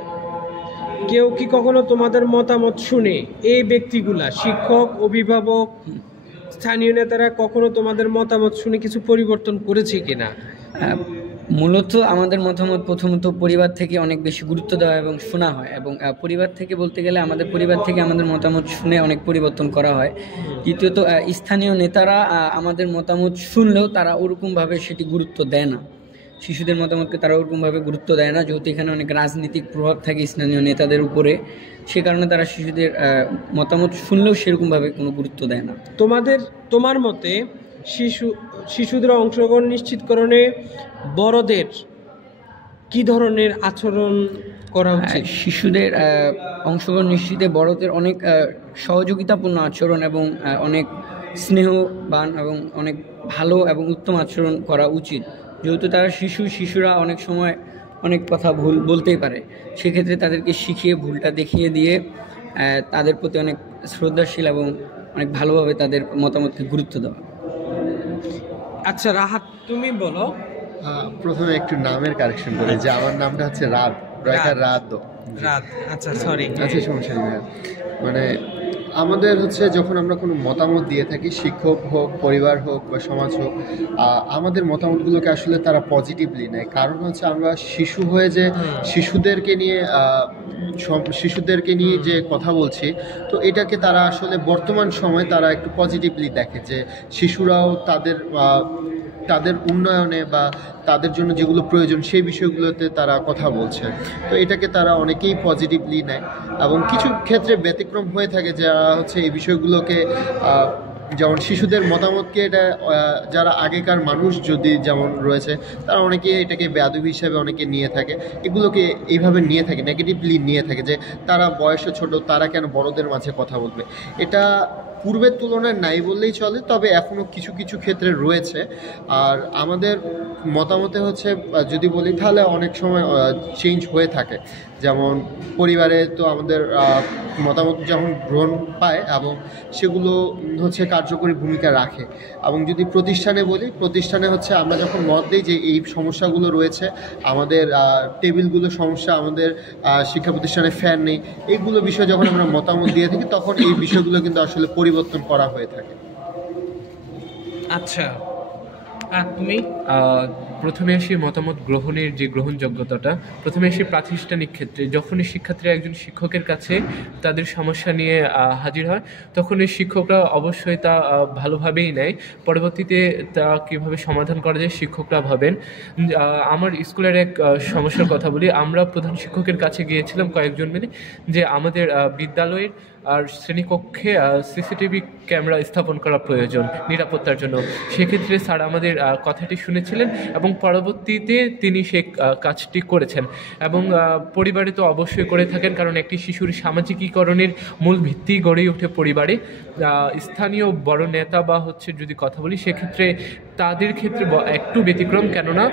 কেউ কি কখনো তোমাদের মতামত শুনে, এই ব্যক্তিগুলা শিক্ষক, অভিভাবক, স্থানীয় নেতারা কখনো তোমাদের মতামত শুনে কিছু পরিবর্তন করেছে কিনা? মূলত আমাদের মতামত প্রথমত পরিবার থেকে অনেক বেশি গুরুত্ব দেওয়া এবং শোনা হয়, এবং পরিবার থেকে বলতে গেলে আমাদের পরিবার থেকে আমাদের মতামত শুনে অনেক পরিবর্তন করা হয়। দ্বিতীয়ত স্থানীয় নেতারা আমাদের মতামত শুনলেও তারা ওরকমভাবে সেটি গুরুত্ব দেয় না, শিশুদের মতামতকে তারা ওরকমভাবে গুরুত্ব দেয় না, যেহেতু এখানে অনেক রাজনৈতিক প্রভাব থাকে স্থানীয় নেতাদের উপরে, সে কারণে তারা শিশুদের মতামত শুনলেও সেরকমভাবে কোনো গুরুত্ব দেয় না। তোমার মতে শিশুদের অংশগ্রহণ নিশ্চিতকরণে বড়দের কি ধরনের আচরণ করা উচিত? শিশুদের অংশগ্রহণ নিশ্চিতে বড়দের অনেক সহযোগিতাপূর্ণ আচরণ এবং অনেক স্নেহবান এবং অনেক ভালো এবং উত্তম আচরণ করা উচিত। যেহেতু তারা শিশুরা অনেক সময় অনেক কথা ভুল বলতেই পারে, সেক্ষেত্রে তাদেরকে শিখিয়ে ভুলটা দেখিয়ে দিয়ে তাদের প্রতি অনেক শ্রদ্ধাশীল এবং অনেক ভালোভাবে তাদের মতামতকে গুরুত্ব দেওয়া। আচ্ছা রাহাত, তুমি বলো। প্রথমে একটু নামের কারেকশন করে, যে আমার নামটা হচ্ছে রাত। আচ্ছা, সরি। আচ্ছা, সমস্যা নেই। মানে আমাদের হচ্ছে যখন আমরা কোনো মতামত দিয়ে থাকি, শিক্ষক হোক, পরিবার হোক বা সমাজ হোক, আমাদের মতামতগুলোকে আসলে তারা পজিটিভলি নেয়। কারণ হচ্ছে আমরা শিশু হয়ে যে শিশুদেরকে নিয়ে যে কথা বলছি, তো এটাকে তারা আসলে বর্তমান সময়ে তারা একটু পজিটিভলি দেখে, যে শিশুরাও তাদের উন্নয়নে বা তাদের জন্য যেগুলো প্রয়োজন সেই বিষয়গুলোতে তারা কথা বলছে। তো এটাকে তারা অনেকেই পজিটিভলি নেয়, এবং কিছু ক্ষেত্রে ব্যতিক্রম হয়ে থাকে যারা হচ্ছে এই বিষয়গুলোকে, যেমন শিশুদের মতামতকে এটা যারা আগেকার মানুষ যদি যেমন রয়েছে, তারা অনেকে এটাকে বেয়াদবি হিসাবে অনেকে নিয়ে থাকে, এগুলোকে এইভাবে নিয়ে থাকে, নেগেটিভলি নিয়ে থাকে, যে তারা বয়সে ছোট, তারা কেন বড়দের মাঝে কথা বলবে। এটা পূর্বের তুলনায় নাই বললেই চলে, তবে এখনও কিছু কিছু ক্ষেত্রে রয়েছে। আর আমাদের মতামতে হচ্ছে যদি বলি, তাহলে অনেক সময় চেঞ্জ হয়ে থাকে। যেমন পরিবারে তো আমাদের মতামত যখন গ্রহণ পায় এবং সেগুলো হচ্ছে কার্যকরী ভূমিকা রাখে। এবং যদি প্রতিষ্ঠানে বলি, প্রতিষ্ঠানে হচ্ছে আমরা যখন মত দিই যে এই সমস্যাগুলো রয়েছে, আমাদের টেবিলগুলো সমস্যা, আমাদের শিক্ষা প্রতিষ্ঠানে ফ্যান নেই, এইগুলো বিষয় যখন আমরা মতামত দিয়ে থাকি, তখন এই বিষয়গুলো কিন্তু আসলে পরিবর্তন করা হয়ে থাকে। আচ্ছা, আর তুমি? প্রথমে আসি মতামত গ্রহণের যে গ্রহণযোগ্যতাটা। প্রথমে আসি প্রাতিষ্ঠানিক ক্ষেত্রে, যখনই শিক্ষার্থীরা একজন শিক্ষকের কাছে তাদের সমস্যা নিয়ে হাজির হয়, তখন এই শিক্ষকরা অবশ্যই তা ভালোভাবেই নেয়। পরবর্তীতে তা কীভাবে সমাধান করা যায় শিক্ষকরা ভাবেন। আমার স্কুলের এক সমস্যার কথা বলি। আমরা প্রধান শিক্ষকের কাছে গিয়েছিলাম কয়েকজন মিলে, যে আমাদের বিদ্যালয়ের আর শ্রেণীকক্ষে সিসিটিভি ক্যামেরা স্থাপন করা প্রয়োজন নিরাপত্তার জন্য। সেক্ষেত্রে স্যার আমাদের কথাটি শুনেছিলেন এবং এবং পরবর্তীতে তিনি সে কাজটি করেছেন। এবং পরিবারে তো অবশ্যই করে থাকেন, কারণ একটি শিশুর সামাজিকীকরণের মূল ভিত্তি গড়ে ওঠে পরিবারে। স্থানীয় বড় নেতা বা যদি কথা বলি সেক্ষেত্রে তাদের ক্ষেত্রে একটু ব্যতিক্রম, কেননা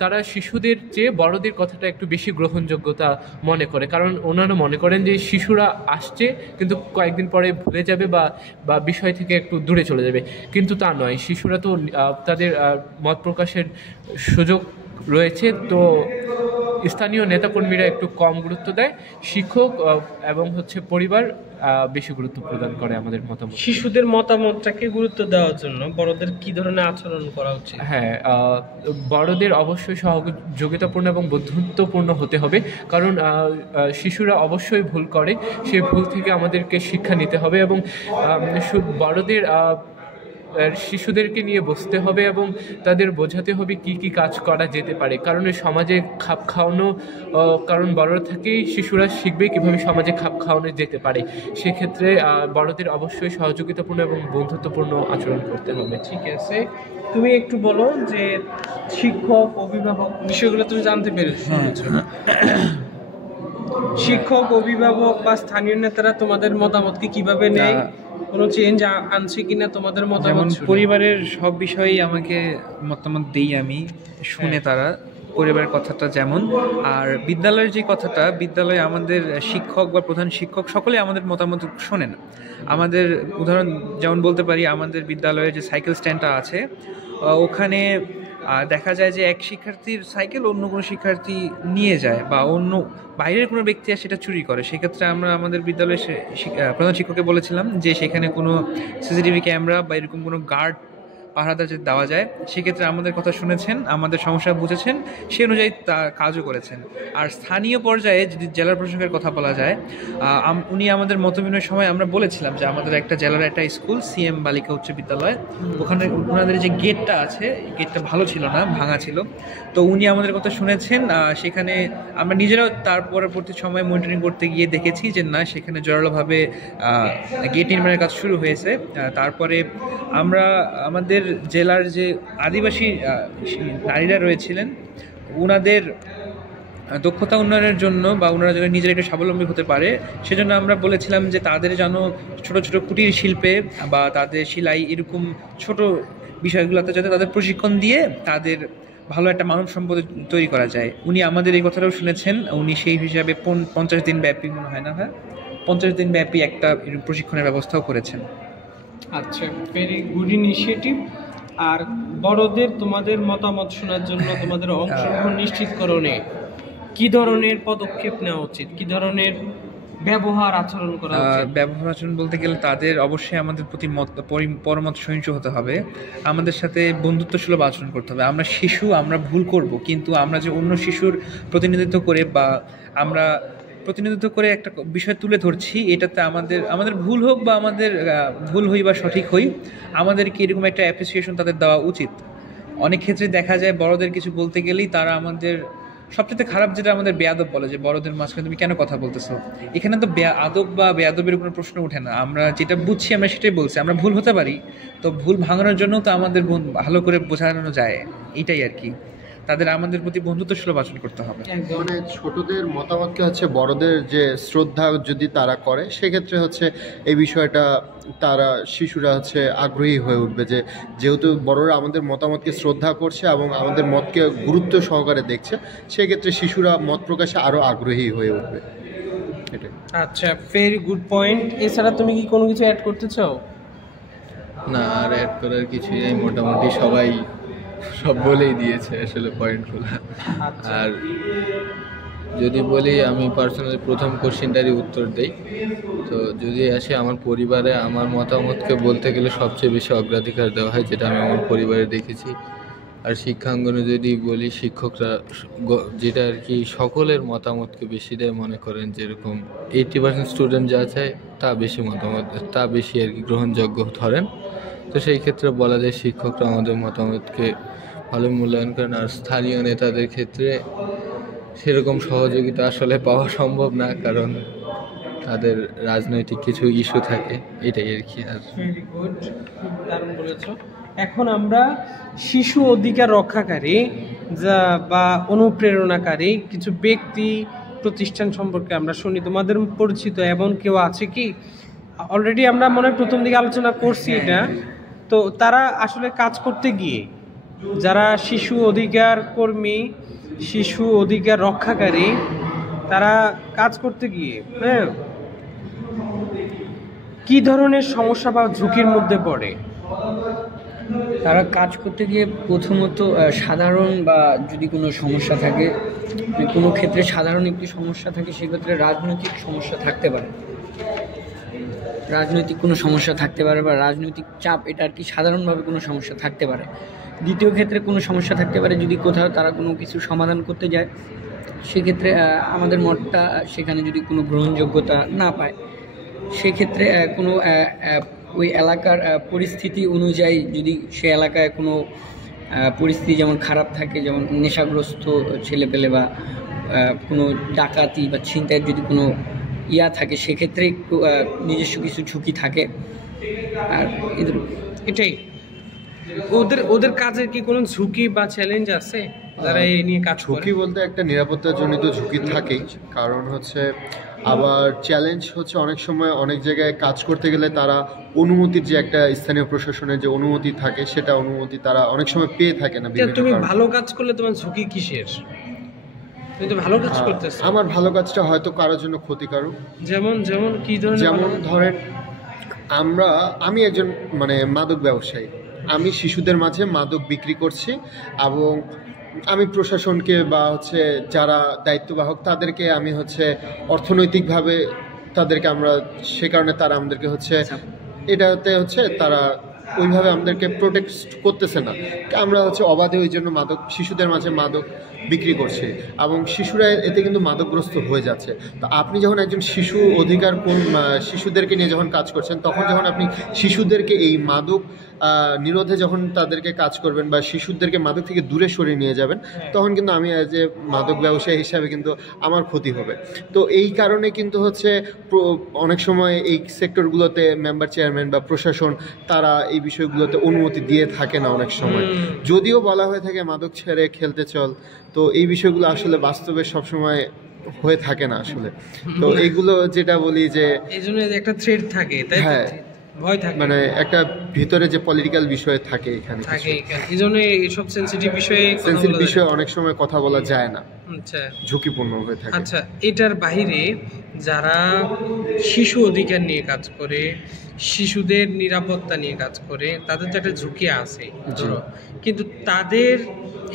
তারা শিশুদের চেয়ে বড়দের কথাটা একটু বেশি গ্রহণযোগ্যতা মনে করে, কারণ ওনারা মনে করেন যে শিশুরা আসছে কিন্তু কয়েকদিন পরে ভুলে যাবে বা বিষয় থেকে একটু দূরে চলে যাবে, কিন্তু তা নয়। শিশুরা তো তাদের মত প্রকাশের সুযোগ রয়েছে, তো স্থানীয় নেতাকর্মীরা একটু কম গুরুত্ব দেয়, শিক্ষক এবং পরিবার বেশি গুরুত্ব প্রদান করে আমাদের মতামত। শিশুদের মতামতটাকে গুরুত্ব দেওয়ার জন্য বড়দের কি ধরনের আচরণ করা উচিত? হ্যাঁ, বড়দের অবশ্যই সহযোগিতাপূর্ণ এবং বন্ধুত্বপূর্ণ হতে হবে, কারণ শিশুরা অবশ্যই ভুল করে, সেই ভুল থেকে আমাদেরকে শিক্ষা নিতে হবে এবং বড়দের শিশুদেরকে নিয়ে বসতে হবে এবং তাদের বোঝাতে হবে কি কি কাজ করা যেতে পারে, কারণ সমাজে খাপ খাওয়ানো, কারণ বড়রা থেকেই শিশুরা শিখবে কিভাবে সমাজে খাপ খাওয়ানো যেতে পারে। সেক্ষেত্রে বড়দের অবশ্যই সহযোগিতাপূর্ণ এবং বন্ধুত্বপূর্ণ আচরণ করতে হবে। ঠিক আছে, তুমি একটু বলো যে শিক্ষক, অভিভাবক বিষয়গুলো তুমি জানতে পেরেছো। শিক্ষক, অভিভাবক বা স্থানীয় নেতারা তোমাদের মতামতকে কিভাবে নেয়, কোনো চেঞ্জ আনছে কিনা তোমাদের মতামত? পরিবারের সব বিষয়েই আমাকে মতামত দেই আমি, শুনে তারা পরিবারের কথাটা যেমন। আর বিদ্যালয়ের যে কথাটা, বিদ্যালয়ে আমাদের শিক্ষক বা প্রধান শিক্ষক সকলে আমাদের মতামত শোনেন। আমাদের উদাহরণ যেমন বলতে পারি, আমাদের বিদ্যালয়ে যে সাইকেল স্ট্যান্ডটা আছে ওখানে দেখা যায় যে এক শিক্ষার্থীর সাইকেল অন্য কোনো শিক্ষার্থী নিয়ে যায় বা অন্য বাইরের কোনো ব্যক্তি সেটা চুরি করে। সেক্ষেত্রে আমরা আমাদের বিদ্যালয়ের প্রধান শিক্ষককে বলেছিলাম যে সেখানে কোনো সিসিটিভি ক্যামেরা বা এরকম কোনো গার্ড পাহারাদার যদি দেওয়া যায়। সেক্ষেত্রে আমাদের কথা শুনেছেন, আমাদের সমস্যা বুঝেছেন, সে অনুযায়ী তার কাজও করেছেন। আর স্থানীয় পর্যায়ে যদি জেলার প্রশাসকের কথা বলা যায়, উনি আমাদের মতবিনিময়ের সময় আমরা বলেছিলাম যে আমাদের একটা জেলার একটা স্কুল সিএম বালিকা উচ্চ বিদ্যালয়, ওখানে ওনাদের যে গেটটা আছে, গেটটা ভালো ছিল না, ভাঙা ছিল। তো উনি আমাদের কথা শুনেছেন। সেখানে আমরা নিজেরাও তার পরবর্তী সময় মনিটরিং করতে গিয়ে দেখেছি যে না, সেখানে জোরালোভাবে গেট নির্মাণের কাজ শুরু হয়েছে। তারপরে আমরা আমাদের জেলার যে আদিবাসী নারীরা রয়েছিলেন, ওনাদের দক্ষতা উন্নয়নের জন্য বা ওনারা যেন নিজেরা একটু স্বাবলম্বী হতে পারে, সেজন্য আমরা বলেছিলাম যে তাদের যেন ছোট ছোট কুটির শিল্পে বা তাদের সেলাই এরকম ছোট বিষয়গুলোতে যাতে তাদের প্রশিক্ষণ দিয়ে তাদের ভালো একটা মানব সম্পদ তৈরি করা যায়। উনি আমাদের এই কথাটাও শুনেছেন। উনি সেই হিসাবে 50 দিন ব্যাপী, মনে হয় না হ্যাঁ, 50 দিন ব্যাপী একটা প্রশিক্ষণের ব্যবস্থাও করেছেন। আচ্ছা, ভেরি গুড ইনিশিয়েটিভ। আর বড়দের তোমাদের মতামত শোনার জন্য তোমাদের অংশগ্রহণ নিশ্চিতকরণে কি ধরনের পদক্ষেপ নেওয়া উচিত, কি ধরনের ব্যবহার আচরণ করা উচিত? ব্যবহার আচরণ বলতে গেলে তাদের অবশ্যই আমাদের প্রতি পরমত সহিষ্ণু হতে হবে, আমাদের সাথে বন্ধুত্বসুলভ আচরণ করতে হবে। আমরা শিশু, আমরা ভুল করব, কিন্তু আমরা যে অন্য শিশুর প্রতিনিধিত্ব করে বা আমরা প্রতিনিধিত্ব করে একটা বিষয় তুলে ধরছি, এটাতে আমাদের ভুল হোক বা আমাদের ভুল হই বা সঠিক হই, আমাদেরকে এরকম একটা অ্যাপ্রিসিয়েশন তাদের দেওয়া উচিত। অনেক ক্ষেত্রে দেখা যায় বড়দের কিছু বলতে গেলেই তারা আমাদের সবচেয়ে খারাপ যেটা আমাদের বেয়াদব বলে, যে বড়দের মাঝখানে তুমি কেন কথা বলতেছো। এখানে তো আদব বা বেয়াদবের কোনো প্রশ্ন ওঠে না। আমরা যেটা বুঝছি আমরা সেটাই বলছি। আমরা ভুল হতে পারি, তো ভুল ভাঙানোর জন্য তো আমাদের ভালো করে বোঝানো যায়, এটাই আর কি। তাদের আমাদের প্রতি বন্ধুত্বসুলভ আচরণ করতে হবে। মানে ছোটদের মতামতকে বড়দের যে শ্রদ্ধা যদি তারা করে, সেক্ষেত্রে এই বিষয়টা তারা শিশুরা আগ্রহী হয়ে উঠবে, যে যেহেতু বড়রা আমাদের মতামতকে শ্রদ্ধা করছে এবং আমাদের মতকে গুরুত্ব সহকারে দেখছে, সেক্ষেত্রে শিশুরা মত প্রকাশে আরও আগ্রহী হয়ে উঠবে। এটাই। আচ্ছা, ভেরি গুড পয়েন্ট। এছাড়া তুমি কি কোনো কিছু অ্যাড করতে চাও? না, আর অ্যাড করার কিছুই নেই, মোটামুটি সবাই সব বলেই দিয়েছে আসলে পয়েন্টগুলো। আর যদি বলি, আমি পার্সোনালি প্রথম কোশ্চেনটারই উত্তর দেই। তো যদি আসে আমার পরিবারে, আমার মতামতকে বলতে গেলে সবচেয়ে বেশি অগ্রাধিকার দেওয়া হয়, যেটা আমি আমার পরিবারে দেখেছি। আর শিক্ষাঙ্গনে যদি বলি, শিক্ষকরা যেটা আর কি সকলের মতামতকে বেশি দেয়, মনে করেন যেরকম 80% স্টুডেন্ট যা চায় তা বেশি মতামত, তা বেশি আর কি গ্রহণযোগ্য ধরেন। তো সেই ক্ষেত্রে বলা যায় শিক্ষকরা আমাদের মতামতকে ভালো মূল্যায়ন করেন। আর স্থানীয় নেতাদের ক্ষেত্রে সেরকম সহযোগিতা আসলে পাওয়া সম্ভব না, কারণ তাদের রাজনৈতিক কিছু ইস্যু থাকে, এটাই আর কি। আর ভেরি গুড, দারুণ বলেছো। এখন আমরা শিশু অধিকার রক্ষাকারী বা অনুপ্রেরণাকারী কিছু ব্যক্তি প্রতিষ্ঠান সম্পর্কে আমরা শুনি। তোমাদের পরিচিত এমন কেউ আছে কি? অলরেডি আমরা মনে হয় প্রথম দিকে আলোচনা করছি এটা। তো তারা আসলে কাজ করতে গিয়ে, যারা শিশু অধিকার কর্মী, শিশু অধিকার রক্ষাকারী, তারা কাজ করতে গিয়ে কি ধরনের সমস্যা বা ঝুঁকির মধ্যে পড়ে? তারা কাজ করতে গিয়ে প্রথমত সাধারণ বা যদি কোনো সমস্যা থাকে, কোনো ক্ষেত্রে সাধারণ একটি সমস্যা থাকে, সেক্ষেত্রে রাজনৈতিক সমস্যা থাকতে পারে, রাজনৈতিক কোনো সমস্যা থাকতে পারে বা রাজনৈতিক চাপ, এটা আর কি সাধারণভাবে কোনো সমস্যা থাকতে পারে। দ্বিতীয় ক্ষেত্রে কোনো সমস্যা থাকতে পারে যদি কোথাও তারা কোনো কিছু সমাধান করতে যায়, সেক্ষেত্রে আমাদের মতটা সেখানে যদি কোনো গ্রহণযোগ্যতা না পায়, সেক্ষেত্রে কোনো ওই এলাকার পরিস্থিতি অনুযায়ী যদি সে এলাকায় কোনো পরিস্থিতি যেমন খারাপ থাকে, যেমন নেশাগ্রস্ত ছেলেপেলে বা কোনো ডাকাতি বা ছিনতাইয়ের যদি কোনো থাকে, সেক্ষেত্রে একটু নিজস্ব কিছু ঝুঁকি থাকে। আর এটাই ওদের কাজের কি কোনো ঝুঁকি বা চ্যালেঞ্জ আছে যারা এই নিয়ে কাজ করে? ঝুঁকি বলতে একটা নিরাপত্তাজনিত ঝুঁকি থাকেই, কারণ হচ্ছে আবার চ্যালেঞ্জ হচ্ছে অনেক সময় অনেক জায়গায় কাজ করতে গেলে তারা অনুমতির যে একটা স্থানীয় প্রশাসনের যে অনুমতি থাকে, সেটা অনুমতি তারা অনেক সময় পেয়ে থাকে না। তুমি ভালো কাজ করলে তোমার ঝুঁকি কিসের? তুমি তো ভালো কাজ করতেছো। আমার ভালো কাজটা হয়তো কারোর জন্য ক্ষতিকারক। যেমন কি ধরনের? যেমন ধরেন, আমি একজন মাদক ব্যবসায়ী, আমি শিশুদের মাঝে মাদক বিক্রি করছি এবং আমি প্রশাসনকে বা যারা দায়িত্ববাহক তাদেরকে আমি অর্থনৈতিকভাবে তাদেরকে আমরা, সে কারণে তারা আমাদেরকে এটাতে তারা ওইভাবে আমাদেরকে প্রোটেক্ট করতেছে না। আমরা অবাধে ওই জন্য শিশুদের মাঝে মাদক বিক্রি করছি এবং শিশুরা এতে কিন্তু মাদকগ্রস্ত হয়ে যাচ্ছে। তো আপনি যখন একজন শিশু অধিকার শিশুদেরকে নিয়ে যখন কাজ করছেন, তখন যখন আপনি শিশুদেরকে এই মাদক নিরোধে যখন তাদেরকে কাজ করবেন বা শিশুদেরকে মাদক থেকে দূরে সরিয়ে নিয়ে যাবেন, তখন কিন্তু আমি যে মাদক ব্যবসায়ী হিসাবে কিন্তু আমার ক্ষতি হবে। তো এই কারণে কিন্তু অনেক সময় এই সেক্টরগুলোতে মেম্বার চেয়ারম্যান বা প্রশাসন তারা এই বিষয়গুলোতে অনুমতি দিয়ে থাকে না অনেক সময়, যদিও বলা হয়ে থাকে মাদক ছেড়ে খেলতে চল। তো এই বিষয়গুলো আসলে বাস্তবে সবসময় হয়ে থাকে না আসলে। তো এইগুলো যেটা বলি যে এই জন্য একটা থ্রেড থাকে, তাই হ্যাঁ, ভয় থাকে, একটা ভিতরে যে পলিটিক্যাল বিষয় থাকে এখানে থাকে, এই জন্য এইসব সেন্সিটিভ বিষয়ে অনেক সময় কথা বলা যায় না। আচ্ছা, ঝুঁকিপূর্ণ হয়ে থাকে। আচ্ছা, এটার বাইরে যারা শিশু অধিকার নিয়ে কাজ করে, শিশুদের নিরাপত্তা নিয়ে কাজ করে, তাদের তো একটা ঝুঁকি আছে ধরো, কিন্তু তাদের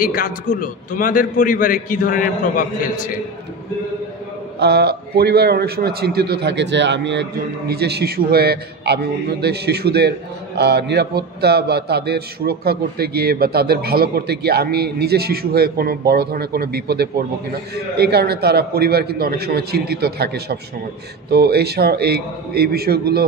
এই কাজগুলো তোমাদের পরিবারে কি ধরনের প্রভাব ফেলছে? পরিবার অনেক সময় চিন্তিত থাকে যে আমি একজন নিজে শিশু হয়ে আমি অন্যদের শিশুদের নিরাপত্তা বা তাদের সুরক্ষা করতে গিয়ে বা তাদের ভালো করতে গিয়ে আমি নিজে শিশু হয়ে কোনো বড় ধরনের কোনো বিপদে পড়বো কিনা, এই কারণে তারা পরিবার কিন্তু অনেক সময় চিন্তিত থাকে সব সময়। তো এই বিষয়গুলো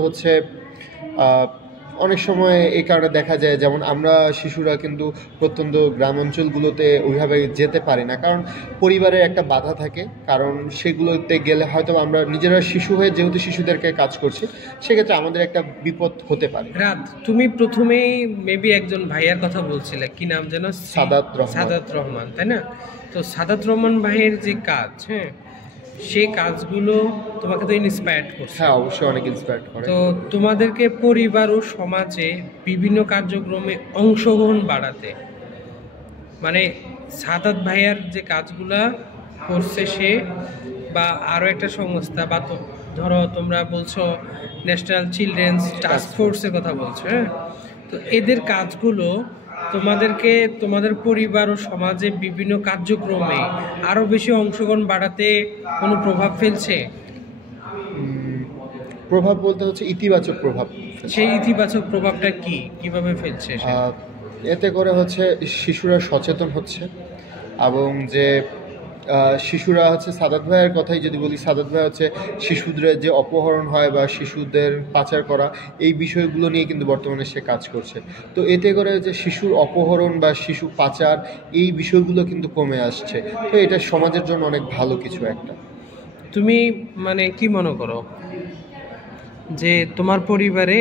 অনেক সময় এই কারণে দেখা যায়, যেমন আমরা শিশুরা কিন্তু প্রত্যন্ত গ্রাম অঞ্চলগুলোতে ওইভাবে যেতে পারি না, কারণ পরিবারের একটা বাধা থাকে। কারণ সেগুলোতে গেলে হয়তো আমরা নিজেরা শিশু হয়ে যেহেতু শিশুদেরকে কাজ করছি, সেক্ষেত্রে আমাদের একটা বিপদ হতে পারে। রাত, তুমি প্রথমেই মেবি একজন ভাইয়ার কথা বলছিলে, কি নাম যেন? সাদাত রহমান, তাই না? তো সাদাত রহমান ভাইয়ের যে কাজ, সেই কাজগুলো তোমাকে তো ইন্সপায়ার্ড করছে। হ্যাঁ, অবশ্যই অনেক ইন্সপায়ার্ড করে। তো তোমাদেরকে পরিবার ও সমাজে বিভিন্ন কার্যক্রমে অংশগ্রহণ বাড়াতে, সাদাত ভাইয়ার যে কাজগুলা করছে সে বা আরও একটা সংস্থা, বা ধরো তোমরা বলছো ন্যাশনাল চিলড্রেন্স টাস্ক ফোর্সের কথা বলছো, তো এদের কাজগুলো তোমাদেরকে তোমাদের পরিবার ও সমাজে বিভিন্ন কার্যক্রমে আরো বেশি অংশগ্রহণ বাড়াতে কোনো প্রভাব ফেলছে? প্রভাব বলতে ইতিবাচক প্রভাব। সেই ইতিবাচক প্রভাবটা কিভাবে ফেলছে? এতে করে শিশুরা সচেতন হচ্ছে এবং যে শিশুরা সাদাত ভাইয়ের কথাই যদি বলি, সাদাত ভাই শিশুদের যে অপহরণ হয় বা শিশুদের পাচার করা, এই বিষয়গুলো নিয়ে কিন্তু বর্তমানে সে কাজ করছে। তো এতে করে যে শিশুর অপহরণ বা শিশু পাচার, এই বিষয়গুলো কিন্তু কমে আসছে। তো এটা সমাজের জন্য অনেক ভালো কিছু একটা। তুমি কি মনে করো যে তোমার পরিবারে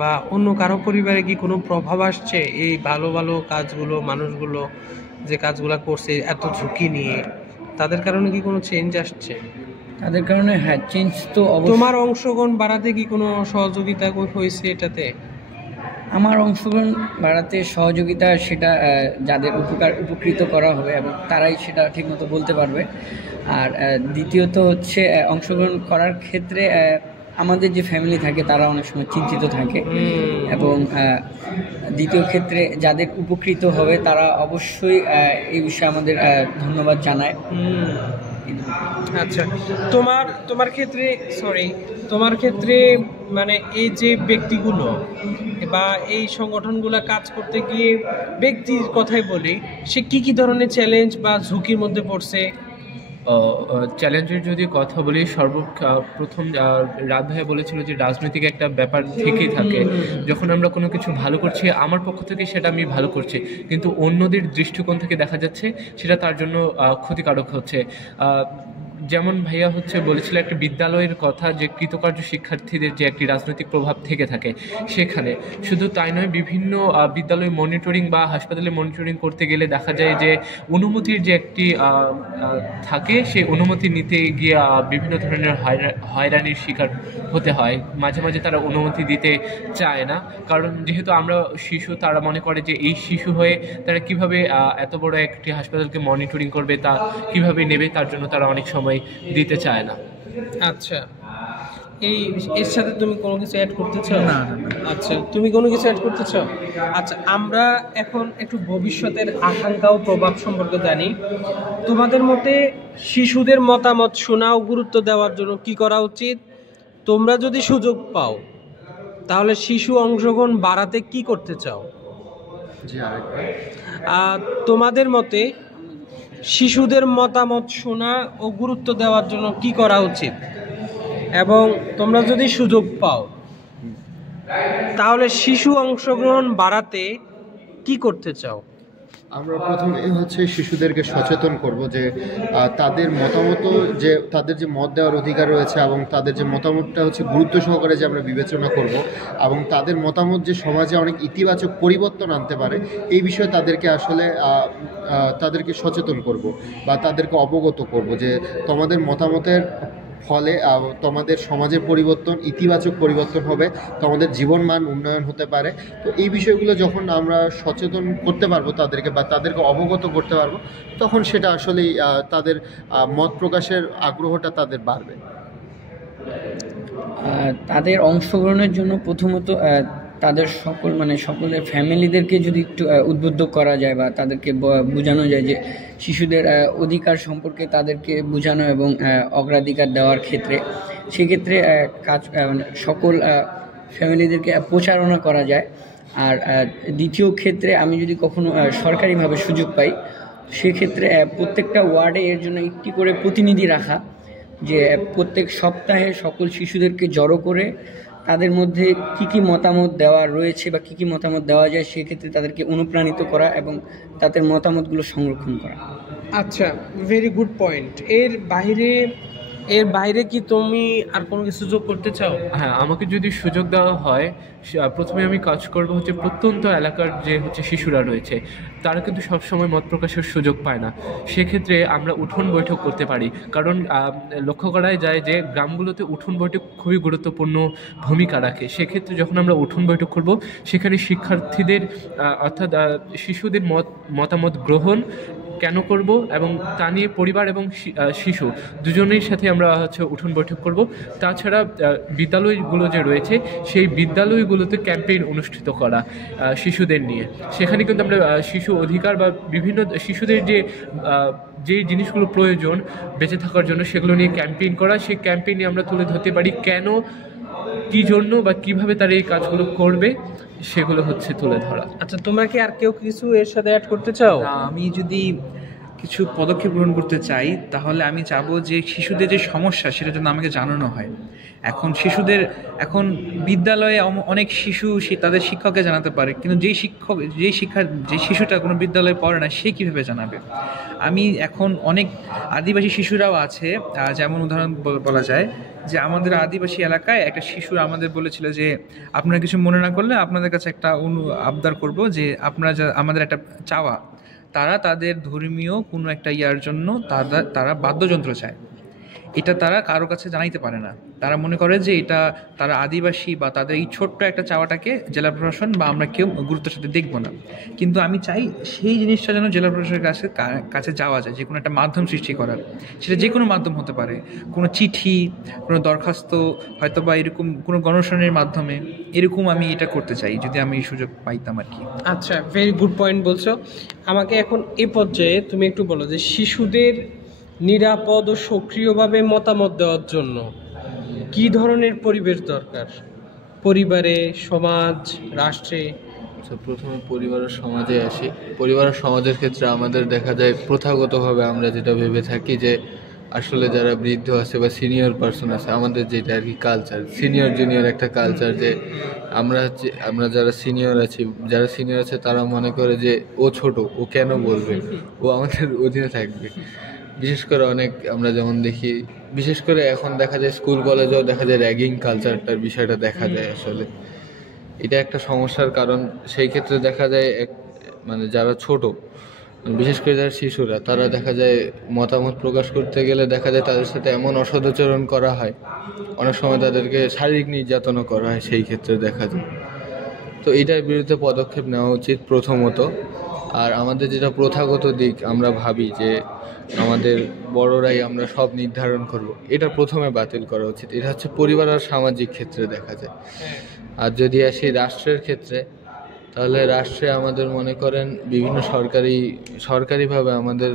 বা অন্য কারো পরিবারে কি কোনো প্রভাব আসছে এই ভালো ভালো কাজগুলো, মানুষগুলো যে কাজগুলো করছে এত ঝুঁকি নিয়ে, তাদের কারণে কি কোনো চেঞ্জ আসছে? তাদের কারণে হ্যাঁ, চেঞ্জ তো অবশ্যই। তোমার অংশগ্রহণ বাড়াতে কি কোনো সহযোগিতা হয়েছে এটাতে? আমার অংশগ্রহণ বাড়াতে সহযোগিতা সেটা যাদের উপকৃত করা হবে এবং তারাই সেটা ঠিকমতো বলতে পারবে। আর দ্বিতীয়ত হচ্ছে অংশগ্রহণ করার ক্ষেত্রে আমাদের যে ফ্যামিলি থাকে তারা অনেক সময় চিন্তিত থাকে, এবং দ্বিতীয় ক্ষেত্রে যাদের উপকৃত হবে তারা অবশ্যই এই বিষয়ে আমাদের ধন্যবাদ জানায়। আচ্ছা, তোমার ক্ষেত্রে তোমার ক্ষেত্রে মানে এই যে ব্যক্তিগুলো বা এই সংগঠনগুলো কাজ করতে গিয়ে ব্যক্তির কথাই বলি, সে কি ধরনের চ্যালেঞ্জ বা ঝুঁকির মধ্যে পড়ছে? চ্যালেঞ্জের যদি কথা বলি, সর্বপ্রথম রাত ভাইয়া বলেছিল যে রাজনৈতিক একটা ব্যাপার থেকেই থাকে। যখন আমরা কোনো কিছু ভালো করছি, আমার পক্ষ থেকে সেটা আমি ভালো করছি, কিন্তু অন্যদের দৃষ্টিকোণ থেকে দেখা যাচ্ছে সেটা তার জন্য ক্ষতিকারক হচ্ছে। যেমন ভাইয়া বলেছিল একটা বিদ্যালয়ের কথা, যে কৃতকার্য শিক্ষার্থীদের যে একটি রাজনৈতিক প্রভাব থেকে থাকে সেখানে। শুধু তাই নয়, বিভিন্ন বিদ্যালয় মনিটরিং বা হাসপাতালে মনিটরিং করতে গেলে দেখা যায় যে অনুমতির যে একটি থাকে, সেই অনুমতি নিতে গিয়ে বিভিন্ন ধরনের হয়রানির শিকার হতে হয়। মাঝে মাঝে তারা অনুমতি দিতে চায় না, কারণ যেহেতু আমরা শিশু, তারা মনে করে যে এই শিশু হয়ে তারা কিভাবে এত বড় একটি হাসপাতালকে মনিটরিং করবে, তা কিভাবে নেবে, তার জন্য তারা অনেক সময় দিতে চায় না। আচ্ছা, এর সাথে তুমি কোনো কিছু অ্যাড করতে চাও? না। আচ্ছা, তুমি কোনো কিছু অ্যাড করতে চাও? আচ্ছা, আমরা এখন একটু ভবিষ্যতের আকাঙ্ক্ষা ও প্রভাব সম্পর্কে জানি। তোমাদের মতে শিশুদের মতামত শোনা ও গুরুত্ব দেওয়ার জন্য কি করা উচিত? তোমরা যদি সুযোগ পাও তাহলে শিশু অংশগ্রহণ বাড়াতে কি করতে চাও? তোমাদের মতে শিশুদের মতামত শোনা ও গুরুত্ব দেওয়ার জন্য কি করা উচিত, এবং তোমরা যদি সুযোগ পাও তাহলে শিশু অংশগ্রহণ বাড়াতে কি করতে চাও? আমরা প্রথমে শিশুদেরকে সচেতন করব যে তাদের মতামত, যে তাদের যে মত দেওয়ার অধিকার রয়েছে এবং তাদের যে মতামতটা গুরুত্ব সহকারে যে আমরা বিবেচনা করব, এবং তাদের মতামত যে সমাজে অনেক ইতিবাচক পরিবর্তন আনতে পারে, এই বিষয়ে তাদেরকে তাদেরকে সচেতন করব বা তাদেরকে অবগত করব যে তোমাদের মতামতের ফলে তোমাদের সমাজের পরিবর্তন, ইতিবাচক পরিবর্তন হবে, তোমাদের জীবনমান উন্নয়ন হতে পারে। তো এই বিষয়গুলো যখন আমরা সচেতন করতে পারবো তাদেরকে, বা তাদেরকে অবগত করতে পারবো, তখন সেটা আসলেই তাদের মত প্রকাশের আগ্রহটা তাদের বাড়বে। তাদের অংশগ্রহণের জন্য প্রথমত তাদের সকলের ফ্যামিলিদেরকে যদি একটু উদ্বুদ্ধ করা যায় বা তাদেরকে বোঝানো যায় যে শিশুদের অধিকার সম্পর্কে তাদেরকে বোঝানো এবং অগ্রাধিকার দেওয়ার ক্ষেত্রে, সেক্ষেত্রে সকল ফ্যামিলিদেরকে প্রচারণা করা যায়। আর দ্বিতীয় ক্ষেত্রে আমি যদি কখনো সরকারিভাবে সুযোগ পাই, সেক্ষেত্রে প্রত্যেকটা ওয়ার্ডে এর জন্য একটি করে প্রতিনিধি রাখা, যে প্রত্যেক সপ্তাহে সকল শিশুদেরকে জড়ো করে তাদের মধ্যে কি মতামত দেওয়া রয়েছে বা কি মতামত দেওয়া যায়, সেক্ষেত্রে তাদেরকে অনুপ্রাণিত করা এবং তাদের মতামতগুলো সংরক্ষণ করা। আচ্ছা, ভেরি গুড পয়েন্ট। এর বাইরে কি তুমি আর কোনো কিছু যোগ করতে চাও? হ্যাঁ, আমাকে যদি সুযোগ দেওয়া হয়, প্রথমে আমি কাজ করব প্রত্যন্ত এলাকার যে শিশুরা রয়েছে, তারা কিন্তু সবসময় মত প্রকাশের সুযোগ পায় না। সেক্ষেত্রে আমরা উঠোন বৈঠক করতে পারি, কারণ লক্ষ্য করাই যায় যে গ্রামগুলোতে উঠোন বৈঠক খুবই গুরুত্বপূর্ণ ভূমিকা রাখে। সেক্ষেত্রে যখন আমরা উঠোন বৈঠক করব, সেখানে শিক্ষার্থীদের অর্থাৎ শিশুদের মতামত গ্রহণ কেন করব, এবং তা নিয়ে পরিবার এবং শিশু দুজনের সাথে আমরা উঠোন বৈঠক করব। তাছাড়া বিদ্যালয়গুলো যে রয়েছে, সেই বিদ্যালয়গুলোতে ক্যাম্পেইন অনুষ্ঠিত করা শিশুদের নিয়ে। সেখানে কিন্তু আমরা শিশু অধিকার বা বিভিন্ন শিশুদের যে জিনিসগুলো প্রয়োজন বেঁচে থাকার জন্য, সেগুলো নিয়ে ক্যাম্পেইন করা। সেই ক্যাম্পেইনে আমরা তুলে ধরতে পারি কেন, কী জন্য বা কিভাবে তারা এই কাজগুলো করবে, সেগুলো তুলে ধরা। আচ্ছা, তোমরা কি আর কেউ কিছু এর সাথে অ্যাড করতে চাও? আমি যদি কিছু পদক্ষেপ গ্রহণ করতে চাই, তাহলে আমি চাবো যে শিশুদের যে সমস্যা সেটা যেন আমাকে জানানো হয়। এখন বিদ্যালয়ে অনেক শিশু তাদের শিক্ষককে জানাতে পারে, কিন্তু যে শিশুটা কোনো বিদ্যালয়ে পড়ে না সে কীভাবে জানাবে? আমি এখন অনেক আদিবাসী শিশুরাও আছে, যেমন উদাহরণ বলা যায় যে আমাদের আদিবাসী এলাকায় একটা শিশু আমাদের বলেছিল যে আপনারা কিছু মনে না করলে আপনাদের কাছে একটা আবদার করব, যে আপনারা আমাদের একটা চাওয়া, তারা তাদের ধর্মীয় কোনো একটা ইয়ার জন্য তারা বাদ্যযন্ত্র চায়। এটা তারা কারো কাছে জানাইতে পারে না, তারা মনে করে যে এটা তারা আদিবাসী বা তাদের এই ছোট্ট একটা চাওয়াটাকে জেলা প্রশাসন বা আমরা কেউ গুরুত্বের সাথে দেখবো না। কিন্তু আমি চাই সেই জিনিসটা যেন জেলা প্রশাসনের কাছে যাওয়া যায়, যে কোনো একটা মাধ্যম সৃষ্টি করার। সেটা যে কোনো মাধ্যম হতে পারে, কোনো চিঠি, কোনো দরখাস্ত, হয়তো বা এরকম কোনো গণশুনানির মাধ্যমে, এরকম আমি এটা করতে চাই যদি আমি এই সুযোগ পাইতাম আর কি। আচ্ছা, ভেরি গুড পয়েন্ট বলছো। আমাকে এখন এ পর্যায়ে তুমি একটু বলো যে শিশুদের নিরাপদ ও সক্রিয়ভাবে মতামত দেওয়ার জন্য কি ধরনের পরিবেশ দরকার, পরিবারে, সমাজ, রাষ্ট্রে? প্রথমে পরিবার ও সমাজে আসি। পরিবার ও সমাজের ক্ষেত্রে আমাদের দেখা যায় প্রথাগতভাবে আমরা যেটা ভেবে থাকি যে আসলে যারা বৃদ্ধ আছে বা সিনিয়র পার্সন আছে, আমাদের যেটা আর কি কালচার, সিনিয়র জুনিয়র একটা কালচার, যে আমরা যারা সিনিয়র আছে তারা মনে করে যে ও ছোট, ও কেন বলবে, ও আমাদের অধীনে থাকবে। বিশেষ করে আমরা যেমন দেখি, বিশেষ করে এখন দেখা যায় স্কুল কলেজেও দেখা যায় র্যাগিং কালচারটার বিষয়টা দেখা যায়। আসলে এটা একটা সমস্যার কারণ। সেই ক্ষেত্রে দেখা যায় যারা ছোট, বিশেষ করে যারা শিশুরা, তারা দেখা যায় মতামত প্রকাশ করতে গেলে দেখা যায় তাদের সাথে এমন অসদাচরণ করা হয়, অনেক সময় তাদেরকে শারীরিক নির্যাতনও করা হয় সেই ক্ষেত্রে দেখা যায়। তো এটার বিরুদ্ধে পদক্ষেপ নেওয়া উচিত প্রথমত। আর আমাদের যেটা প্রথাগত দিক, আমরা ভাবি যে আমাদের বড়রাই আমরা সব নির্ধারণ করব, এটা প্রথমে বাতিল করা উচিত। এটা হচ্ছে পরিবার আর সামাজিক ক্ষেত্রে দেখা যায়। আর যদি আসি রাষ্ট্রের ক্ষেত্রে, তাহলে রাষ্ট্রে আমাদের মনে করেন বিভিন্ন সরকারিভাবে আমাদের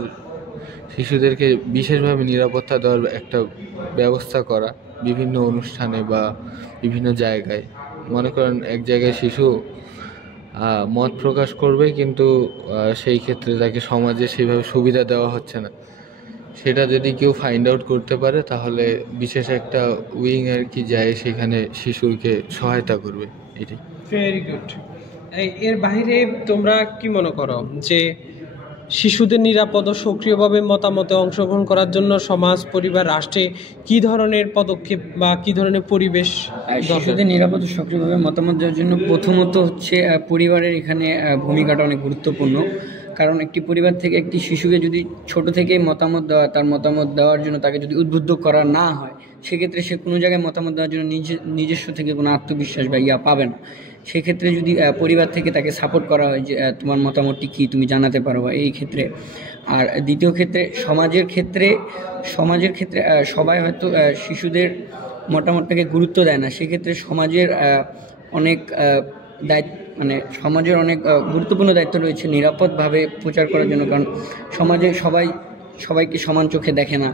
শিশুদেরকে বিশেষভাবে নিরাপত্তা দেওয়ার একটা ব্যবস্থা করা, বিভিন্ন অনুষ্ঠানে বা বিভিন্ন জায়গায়। মনে করেন এক জায়গায় শিশু মত প্রকাশ করবে, কিন্তু সেই ক্ষেত্রে তাকে সমাজে সেইভাবে সুবিধা দেওয়া হচ্ছে না, সেটা যদি কেউ ফাইন্ড আউট করতে পারে তাহলে বিশেষ একটা উইং আর কি যায়, সেখানে শিশুকে সহায়তা করবে। এটি ভেরি গুড। এর বাইরে তোমরা কি মনে করো যে শিশুদের নিরাপদ ও সক্রিয়ভাবে মতামতে অংশগ্রহণ করার জন্য সমাজ, পরিবার, রাষ্ট্রে কি ধরনের পদক্ষেপ বা কি ধরনের পরিবেশ? শিশুদের নিরাপদ ও সক্রিয়ভাবে মতামত দেওয়ার জন্য প্রথমত হচ্ছে পরিবারের এখানে ভূমিকাটা অনেক গুরুত্বপূর্ণ। কারণ একটি পরিবার থেকে একটি শিশুকে যদি ছোট থেকেই তার মতামত দেওয়ার জন্য তাকে যদি উদ্বুদ্ধ করা না হয়, সেক্ষেত্রে সে কোনো জায়গায় মতামত দেওয়ার জন্য নিজস্ব থেকে কোনো আত্মবিশ্বাস বা পাবে না। সেক্ষেত্রে যদি পরিবার থেকে তাকে সাপোর্ট করা হয় যে তোমার মতামতটি কী, তুমি জানাতে পারো এই ক্ষেত্রে। আর দ্বিতীয় ক্ষেত্রে সমাজের ক্ষেত্রে সবাই হয়তো শিশুদের মতামতটাকে গুরুত্ব দেয় না। সেক্ষেত্রে সমাজের অনেক সমাজের অনেক গুরুত্বপূর্ণ দায়িত্ব রয়েছে নিরাপদভাবে প্রচার করার জন্য। কারণ সমাজে সবাইকে সমান চোখে দেখে না,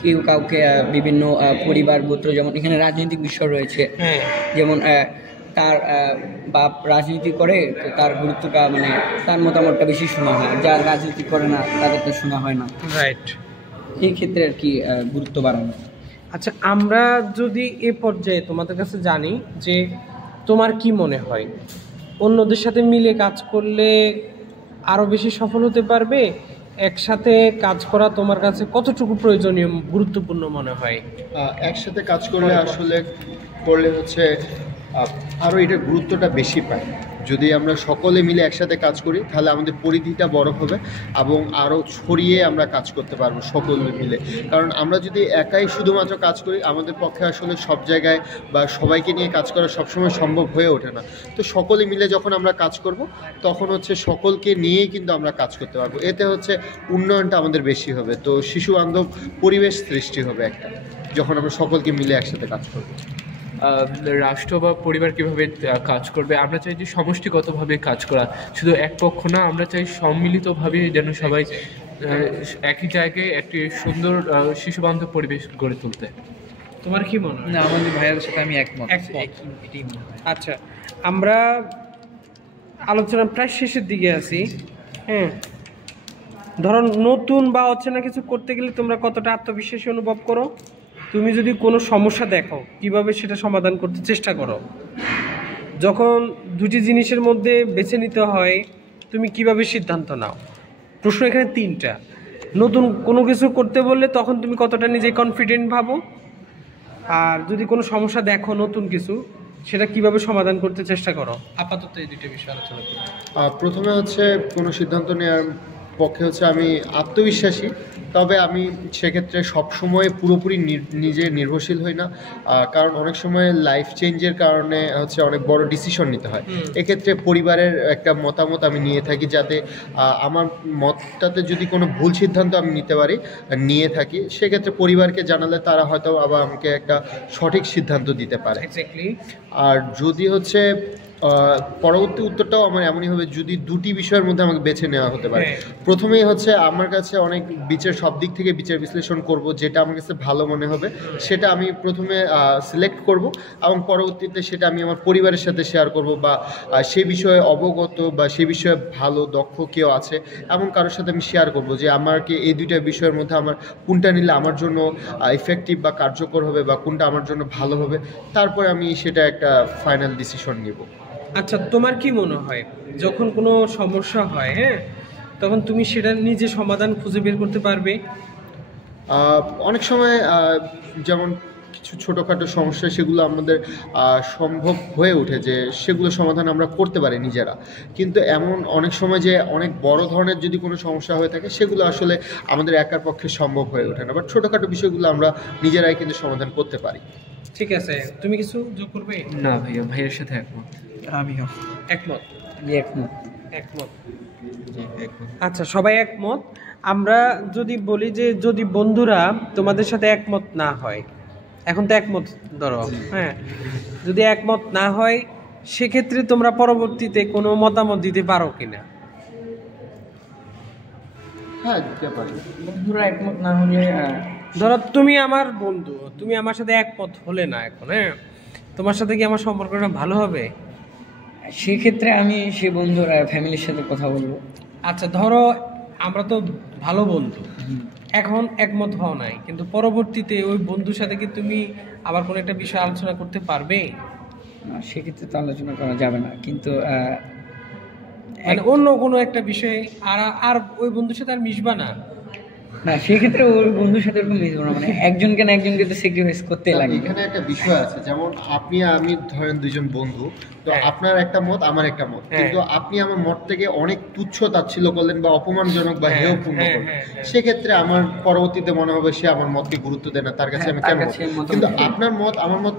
কেউ কাউকে বিভিন্ন পরিবার, গোত্র, যেমন এখানে রাজনৈতিক বিষয় রয়েছে, যেমন তার বাপ রাজনীতি করে তো তার গুরুত্বটা তার মতামতটা বেশি শোনা হয়, যার রাজনীতি করে না তাদের তো শোনা হয় না। রাইট, এই ক্ষেত্রে আর কি গুরুত্ব বাড়ানো। আচ্ছা, আমরা যদি এ পর্যায়ে তোমাদের কাছে জানি যে তোমার কি মনে হয় অন্যদের সাথে মিলে কাজ করলে আরো বেশি সফল হতে পারবে? একসাথে কাজ করা তোমার কাছে কতটুকু প্রয়োজনীয়, গুরুত্বপূর্ণ মনে হয়? একসাথে কাজ করলে হচ্ছে আরও এটার গুরুত্বটা বেশি পায়। যদি আমরা সকলে মিলে একসাথে কাজ করি তাহলে আমাদের পরিধিটা বড় হবে এবং আরও ছড়িয়ে আমরা কাজ করতে পারবো সকলে মিলে। কারণ আমরা যদি একাই শুধুমাত্র কাজ করি, আমাদের পক্ষে আসলে সব জায়গায় বা সবাইকে নিয়ে কাজ করা সবসময় সম্ভব হয়ে ওঠে না। তো সকলে মিলে যখন আমরা কাজ করব তখন হচ্ছে সকলকে নিয়েই কিন্তু আমরা কাজ করতে পারবো। এতে হচ্ছে উন্নয়নটা আমাদের বেশি হবে। তো শিশু বান্ধব পরিবেশ সৃষ্টি হবে একটা, যখন আমরা সকলকে মিলে একসাথে কাজ করবো। রাষ্ট্র বা পরিবার কিভাবে কাজ করবে, আমরা চাই যে সমষ্টিগতভাবে কাজ করা, শুধু এক পক্ষ না, আমরা চাই সম্মিলিতভাবে যেন সবাই একই জায়গায় একটি সুন্দর শিশু বান্ধব পরিবেশ গড়ে তুলতে। তোমার কি মনে হয়? না, আমাদের ভাইয়ের সাথে আমি একমত। আচ্ছা, আমরা আলোচনা প্রায় শেষের দিকে আছি। ধরো নতুন বা হচ্ছে না কিছু করতে গেলে তোমরা কতটা আত্মবিশ্বাসী অনুভব করো? তুমি যদি কোনো সমস্যা দেখো কিভাবে সেটা সমাধান করতে চেষ্টা করো? যখন দুটি জিনিসের মধ্যে বেছে নিতে হয় তুমি কিভাবে সিদ্ধান্ত নাও? প্রশ্ন এখানে তিনটা। নতুন কোনো কিছু করতে বললে তখন তুমি কতটা নিজে কনফিডেন্ট ভাবো, আর যদি কোনো সমস্যা দেখো নতুন কিছু সেটা কিভাবে সমাধান করতে চেষ্টা করো? আপাতত এই দুটো বিষয় আলোচনা করি। প্রথমে হচ্ছে কোনো সিদ্ধান্ত নেওয়ার পক্ষে হচ্ছে আমি আত্মবিশ্বাসী, তবে আমি সেক্ষেত্রে সবসময় পুরোপুরি নিজে নির্ভরশীল হই না, কারণ অনেক সময় লাইফ চেঞ্জের কারণে হচ্ছে অনেক বড় ডিসিশন নিতে হয়। এক্ষেত্রে পরিবারের একটা মতামত আমি নিয়ে থাকি, যাতে আমার মতটাতে যদি কোনো ভুল সিদ্ধান্ত আমি নিয়ে থাকি সেক্ষেত্রে পরিবারকে জানালে তারা হয়তো আবার আমাকে একটা সঠিক সিদ্ধান্ত দিতে পারে। আর যদি হচ্ছে পরবর্তী উত্তরটাও আমার এমনই হবে যদি দুটি বিষয়ের মধ্যে আমাকে বেছে নেওয়া হতে পারে। প্রথমেই হচ্ছে আমার কাছে অনেক সব দিক থেকে বিচার বিশ্লেষণ করব, যেটা আমার কাছে ভালো মনে হবে সেটা আমি প্রথমে সিলেক্ট করব, এবং পরবর্তীতে সেটা আমি আমার পরিবারের সাথে শেয়ার করব, বা সে বিষয়ে অবগত বা সে বিষয়ে ভালো দক্ষ কেউ আছে এমন কারোর সাথে আমি শেয়ার করব যে আমাকে এই দুইটা বিষয়ের মধ্যে আমার কোনটা নিলে আমার জন্য ইফেক্টিভ বা কার্যকর হবে বা কোনটা আমার জন্য ভালো হবে, তারপরে আমি সেটা একটা ফাইনাল ডিসিশন নিব। আচ্ছা, তোমার কি মনে হয় যখন কোনো সমস্যা হয়, হ্যাঁ, তখন তুমি সেটা নিজে সমাধান খুঁজে বের করতে পারবে? অনেক সময় যেমন কিছু ছোটোখাটো সমস্যা সেগুলো আমাদের সম্ভব হয়ে ওঠে যে সেগুলো সমাধান আমরা করতে পারি নিজেরা, কিন্তু এমন অনেক সময় যে অনেক বড় ধরনের যদি কোনো সমস্যা হয়ে থাকে সেগুলো আসলে আমাদের একার পক্ষে সম্ভব হয়ে ওঠে না, বাট ছোটোখাটো বিষয়গুলো আমরা নিজেরাই কিন্তু সমাধান করতে পারি। ঠিক আছে, তুমি কিছু যোগ করবে? না ভাইয়া, ভাইয়ের সাথে একমত। আমিও একমত। একমত। আচ্ছা, সবাই একমত। আমরা যদি বলি যে যদি বন্ধুরা তোমাদের সাথে একমত না হয়, এখন তো একমত ধরো, হ্যাঁ, যদি একমত না হয় সেক্ষেত্রে তোমরা পরবর্তীতে কোনো মতামত দিতে পারো কিনা? হ্যাঁ, দিতে পারি। বন্ধুরা একমত না হলে ধরো তুমি আমার বন্ধু, তুমি আমার সাথে একমত হলে না এখন, হ্যাঁ, তোমার সাথে কি আমার সম্পর্কটা ভালো হবে? সেক্ষেত্রে আমি সে বন্ধুর ফ্যামিলির সাথে কথা বলবো। আচ্ছা, ধরো আমরা তো ভালো বন্ধু, এখন একমত হও নাই, কিন্তু পরবর্তীতে ওই বন্ধুর সাথে কি তুমি আবার কোনো একটা বিষয় আলোচনা করতে পারবে? না, সেক্ষেত্রে তো আলোচনা করা যাবে না, কিন্তু মানে অন্য কোনো একটা বিষয়ে আর ওই বন্ধুর সাথে আর মিশবা না? না, সেক্ষেত্রে ওই বন্ধুর সাথে এরকম মিশবো না, মানে একজনকে না একজনকে তো স্যাক্রিফাইস করতে লাগে। এখানে একটা বিষয় আছে, যেমন আপনি আমি ধরেন দুজন বন্ধু, তো আপনার একটা মত আমার একটা মত, কিন্তু আপনি আমার মত থেকে অনেক তুচ্ছ তাচ্ছিল্য করলেন বা অপমানজনক বা হেয়পূর্ণ করলেন, সেক্ষেত্রে আমার পরবর্তীতে মনে হবে সে আমার মতকে গুরুত্ব দেয় না, তার কাছে আমি কেন। কিন্তু আপনার মত আমার মত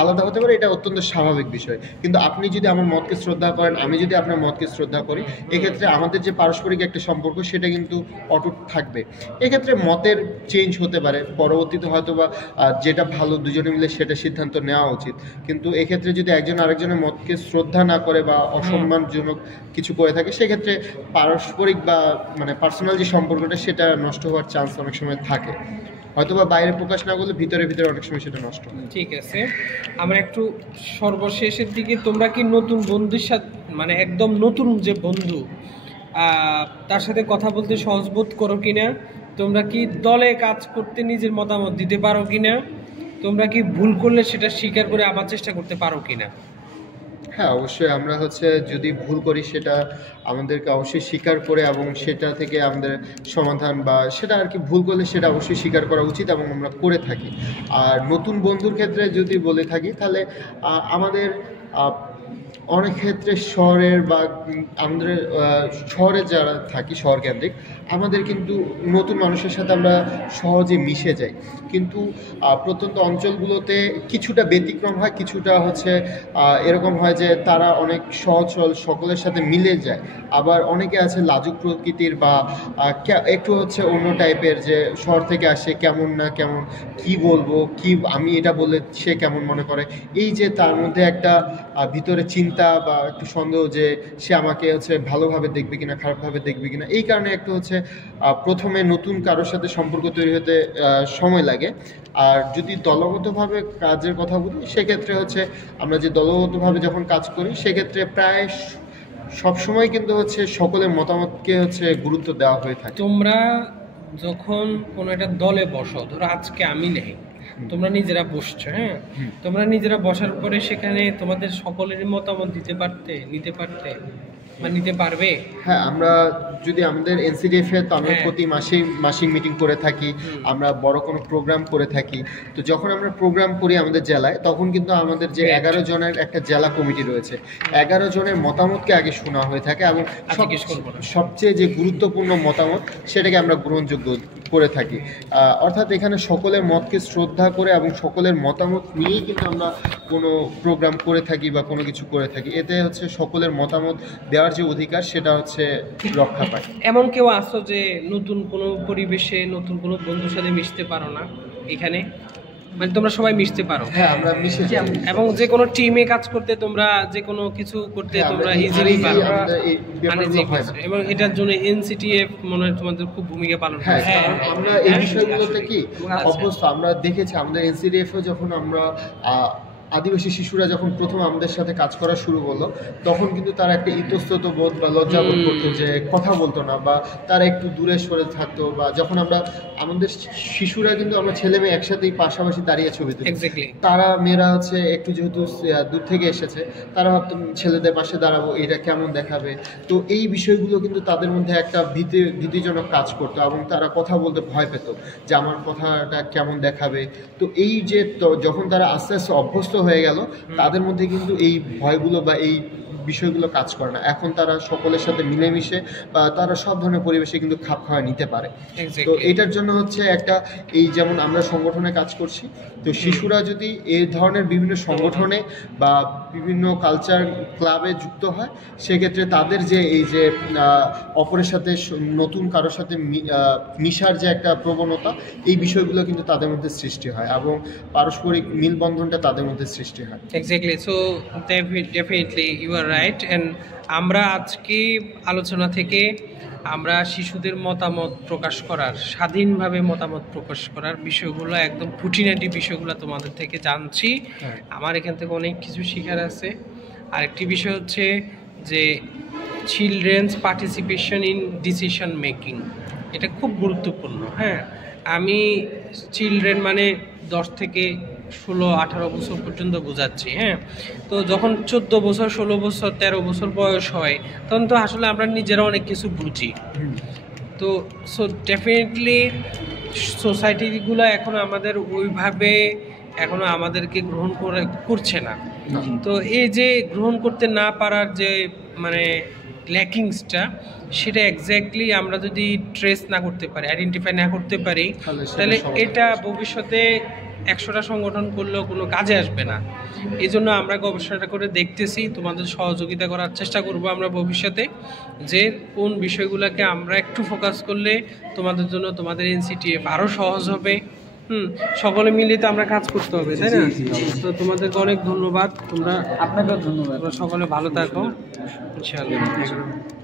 আলাদা হতে পারে, এটা অত্যন্ত স্বাভাবিক বিষয়, কিন্তু আপনি যদি আমার মতকে শ্রদ্ধা করেন, আমি যদি আপনার মতকে শ্রদ্ধা করি, এক্ষেত্রে আমাদের যে পারস্পরিক একটা সম্পর্ক সেটা কিন্তু অটুট থাকবে। এক্ষেত্রে মতের চেঞ্জ হতে পারে, পরবর্তীতে হয়তো বা যেটা ভালো দুজনে মিলে সেটা সিদ্ধান্ত নেওয়া উচিত, কিন্তু এক্ষেত্রে যদি একজন আরেকজনের মতকে শ্রদ্ধা না করে বা অসম্মানজনক কিছু করে থাকে সেক্ষেত্রে পারস্পরিক বা মানে পার্সোনাল যে সম্পর্কটা সেটা নষ্ট হওয়ার চান্স অনেক সময় থাকে, হয়তো বা বাইরে প্রকাশ না করলে ভিতরে ভিতরে অনেক সময় সেটা নষ্ট হয়। ঠিক আছে, আমরা একটু সর্বশেষের দিকে, তোমরা কি নতুন বন্ধুর সাথে মানে একদম নতুন যে বন্ধু তার সাথে কথা বলতে সহজ বোধ করো কিনা? তোমরা কি দলে কাজ করতে নিজের মতামত দিতে পারো কিনা? তোমরা কি ভুল করলে সেটা স্বীকার করে আবার চেষ্টা করতে পারো কিনা? হ্যাঁ, অবশ্যই আমরা হচ্ছে যদি ভুল করি সেটা আমাদেরকে অবশ্যই স্বীকার করে এবং সেটা থেকে আমাদের সমাধান বা সেটা আর কি ভুল করলে সেটা অবশ্যই স্বীকার করা উচিত এবং আমরা করে থাকি। আর নতুন বন্ধুর ক্ষেত্রে যদি বলে থাকি তাহলে আমাদের অনেক ক্ষেত্রে শহরের বা আমাদের শহরে যারা থাকি শহর কেন্দ্রিক, আমাদের কিন্তু নতুন মানুষের সাথে আমরা সহজে মিশে যাই, কিন্তু প্রত্যন্ত অঞ্চলগুলোতে কিছুটা ব্যতিক্রম হয়, কিছুটা হচ্ছে এরকম হয় যে তারা অনেক সহজ সরল সকলের সাথে মিলে যায়, আবার অনেকে আছে লাজুক প্রকৃতির বা একটু হচ্ছে অন্য টাইপের, যে শহর থেকে আসে কেমন না কেমন, কি বলবো কি আমি এটা বললে সে কেমন মনে করে, এই যে তার মধ্যে একটা ভিতরে চিন্তা বা একটু সন্দেহ যে সে আমাকে হচ্ছে ভালোভাবে দেখবে কিনা খারাপভাবে দেখবে কিনা, এই কারণে একটু হচ্ছে প্রথমে নতুন কারোর সাথে সম্পর্ক তৈরি হতে সময় লাগে। আর যদি দলগতভাবে কাজের কথা বলি সেক্ষেত্রে হচ্ছে আমরা যে দলগতভাবে যখন কাজ করি সেক্ষেত্রে প্রায় সবসময় কিন্তু হচ্ছে সকলের মতামতকে হচ্ছে গুরুত্ব দেওয়া হয়ে থাকে। তোমরা যখন কোনো একটা দলে বসো, ধরো আজকে আমি নেই, তোমরা নিজেরা বসছো, হ্যাঁ, তোমরা নিজেরা বসার পরে সেখানে তোমাদের সকলের মতামত নিতে পারবে। হ্যাঁ, আমরা যদি আমাদের এনসিডিএফ এ তো আমরা হ্যাঁ। প্রতি মাসিক মিটিং করে থাকি, আমরা বড় কোনো প্রোগ্রাম করে থাকি। তো যখন আমরা প্রোগ্রাম করি আমাদের জেলায়, তখন কিন্তু আমাদের যে 11 জনের একটা জেলা কমিটি রয়েছে, 11 জনের মতামতকে আগে শোনা হয়ে থাকে এবং জিজ্ঞেস করবো না। সবচেয়ে যে গুরুত্বপূর্ণ মতামত সেটাকে আমরা গ্রহণযোগ্য করে থাকি। অর্থাৎ এখানে সকলের মতকে শ্রদ্ধা করে এবং সকলের মতামত নিয়েই কিন্তু আমরা কোনো প্রোগ্রাম করে থাকি বা কোনো কিছু করে থাকি। এতে হচ্ছে সকলের মতামত দেওয়ার যে অধিকার সেটা হচ্ছে রক্ষা পায়। এমন কেউ আসো যে নতুন কোনো পরিবেশে নতুন কোনো বন্ধুর সাথে মিশতে পারো না এখানে, মানে তোমরা সবাই মিশতে পারো? হ্যাঁ, আমরা মিশে যাই এবং যে কোনো টিমে কাজ করতে তোমরা যে কোনো কিছু করতে তোমরা ইজিলি পারো, এবং এটার জন্য এনসিটিএফ মনে হয় তোমাদের খুব ভূমিকা পালন করে। হ্যাঁ, কারণ আমরা এই বিষয়গুলোতে কি অভ্যস্ত। আমরা দেখেছি আমাদের এনসিডিএফ যখন আমরা আদিবাসী শিশুরা যখন প্রথম আমাদের সাথে কাজ করা শুরু করলো, তখন কিন্তু তারা একটা ইতস্তত বোধ বা লজ্জা বোধ করতো, যে কথা বলতো না বা তারা একটু দূরে সরে থাকতো। বা যখন আমাদের শিশুরা কিন্তু আমরা ছেলে মেয়ে একসাথেই পাশাপাশি দাঁড়িয়ে ছবি তুলি, তারা মেয়েরা হচ্ছে একটু যেহেতু দূর থেকে এসেছে, তারা ভাবতো ছেলেদের পাশে দাঁড়াবো, এটা কেমন দেখাবে। তো এই বিষয়গুলো কিন্তু তাদের মধ্যে একটা ভীতিজনক কাজ করতো এবং তারা কথা বলতে ভয় পেত যে আমার কথাটা কেমন দেখাবে। তো এই যে যখন তারা আস্তে আস্তে অভ্যস্ত হয়ে গেল, তাদের মধ্যে কিন্তু এই ভয়গুলো বা এই বিষয়গুলো কাজ করে না। এখন তারা সকলের সাথে মিলেমিশে বা তারা সব ধরনের পরিবেশে কিন্তু খাপ খাওয়া নিতে পারে। তো এটার জন্য হচ্ছে একটা, এই যেমন আমরা সংগঠনে কাজ করছি, তো শিশুরা যদি এই ধরনের বিভিন্ন সংগঠনে বা বিভিন্ন কালচার ক্লাবে যুক্ত হয়, সেক্ষেত্রে তাদের যে এই যে অপরের সাথে নতুন কারোর সাথে মিশার যে একটা প্রবণতা, এই বিষয়গুলো কিন্তু তাদের মধ্যে সৃষ্টি হয় এবং পারস্পরিক মিলবন্ধনটা তাদের মধ্যে সৃষ্টি হয়। Exactly, so definitely you are right. And আমরা আজকে আলোচনা থেকে আমরা শিশুদের মতামত প্রকাশ করার, স্বাধীনভাবে মতামত প্রকাশ করার বিষয়গুলো, একদম খুঁটিনাটি বিষয়গুলো তোমাদের থেকে জানছি। আমার এখান থেকে অনেক কিছু শেখার আছে। আরেকটি বিষয় হচ্ছে যে children's participation in decision making, এটা খুব গুরুত্বপূর্ণ। হ্যাঁ, আমি চিলড্রেন মানে 10 থেকে 16-18 বছর পর্যন্ত বোঝাচ্ছি। হ্যাঁ, তো যখন 14 বছর, 16 বছর, 13 বছর বয়স হয়, তখন তো আসলে আমরা নিজেরা অনেক কিছু বুঝি। তো সো ডেফিনেটলি সোসাইটিগুলো এখন আমাদের ওইভাবে এখনো আমাদেরকে গ্রহণ করছে না। তো এই যে গ্রহণ করতে না পারার যে মানে ল্যাকিংসটা, সেটা এক্স্যাক্টলি আমরা যদি ট্রেস না করতে পারি, আইডেন্টিফাই না করতে পারি, তাহলে এটা ভবিষ্যতে 100টা সংগঠন করলেও কোনো কাজে আসবে না। এই জন্য আমরা গবেষণাটা করে দেখতেছি, তোমাদের সহযোগিতা করার চেষ্টা করব আমরা ভবিষ্যতে, যে কোন বিষয়গুলোকে আমরা একটু ফোকাস করলে তোমাদের জন্য, তোমাদের এনসিটিএফ আরও সহজ হবে। সকলে মিলে তো আমরা কাজ করতে হবে, তাই না? তো তোমাদেরকে অনেক ধন্যবাদ। আপনাকেও ধন্যবাদ। তোমরা সকলে ভালো থাকো, ইনশাআল্লাহ।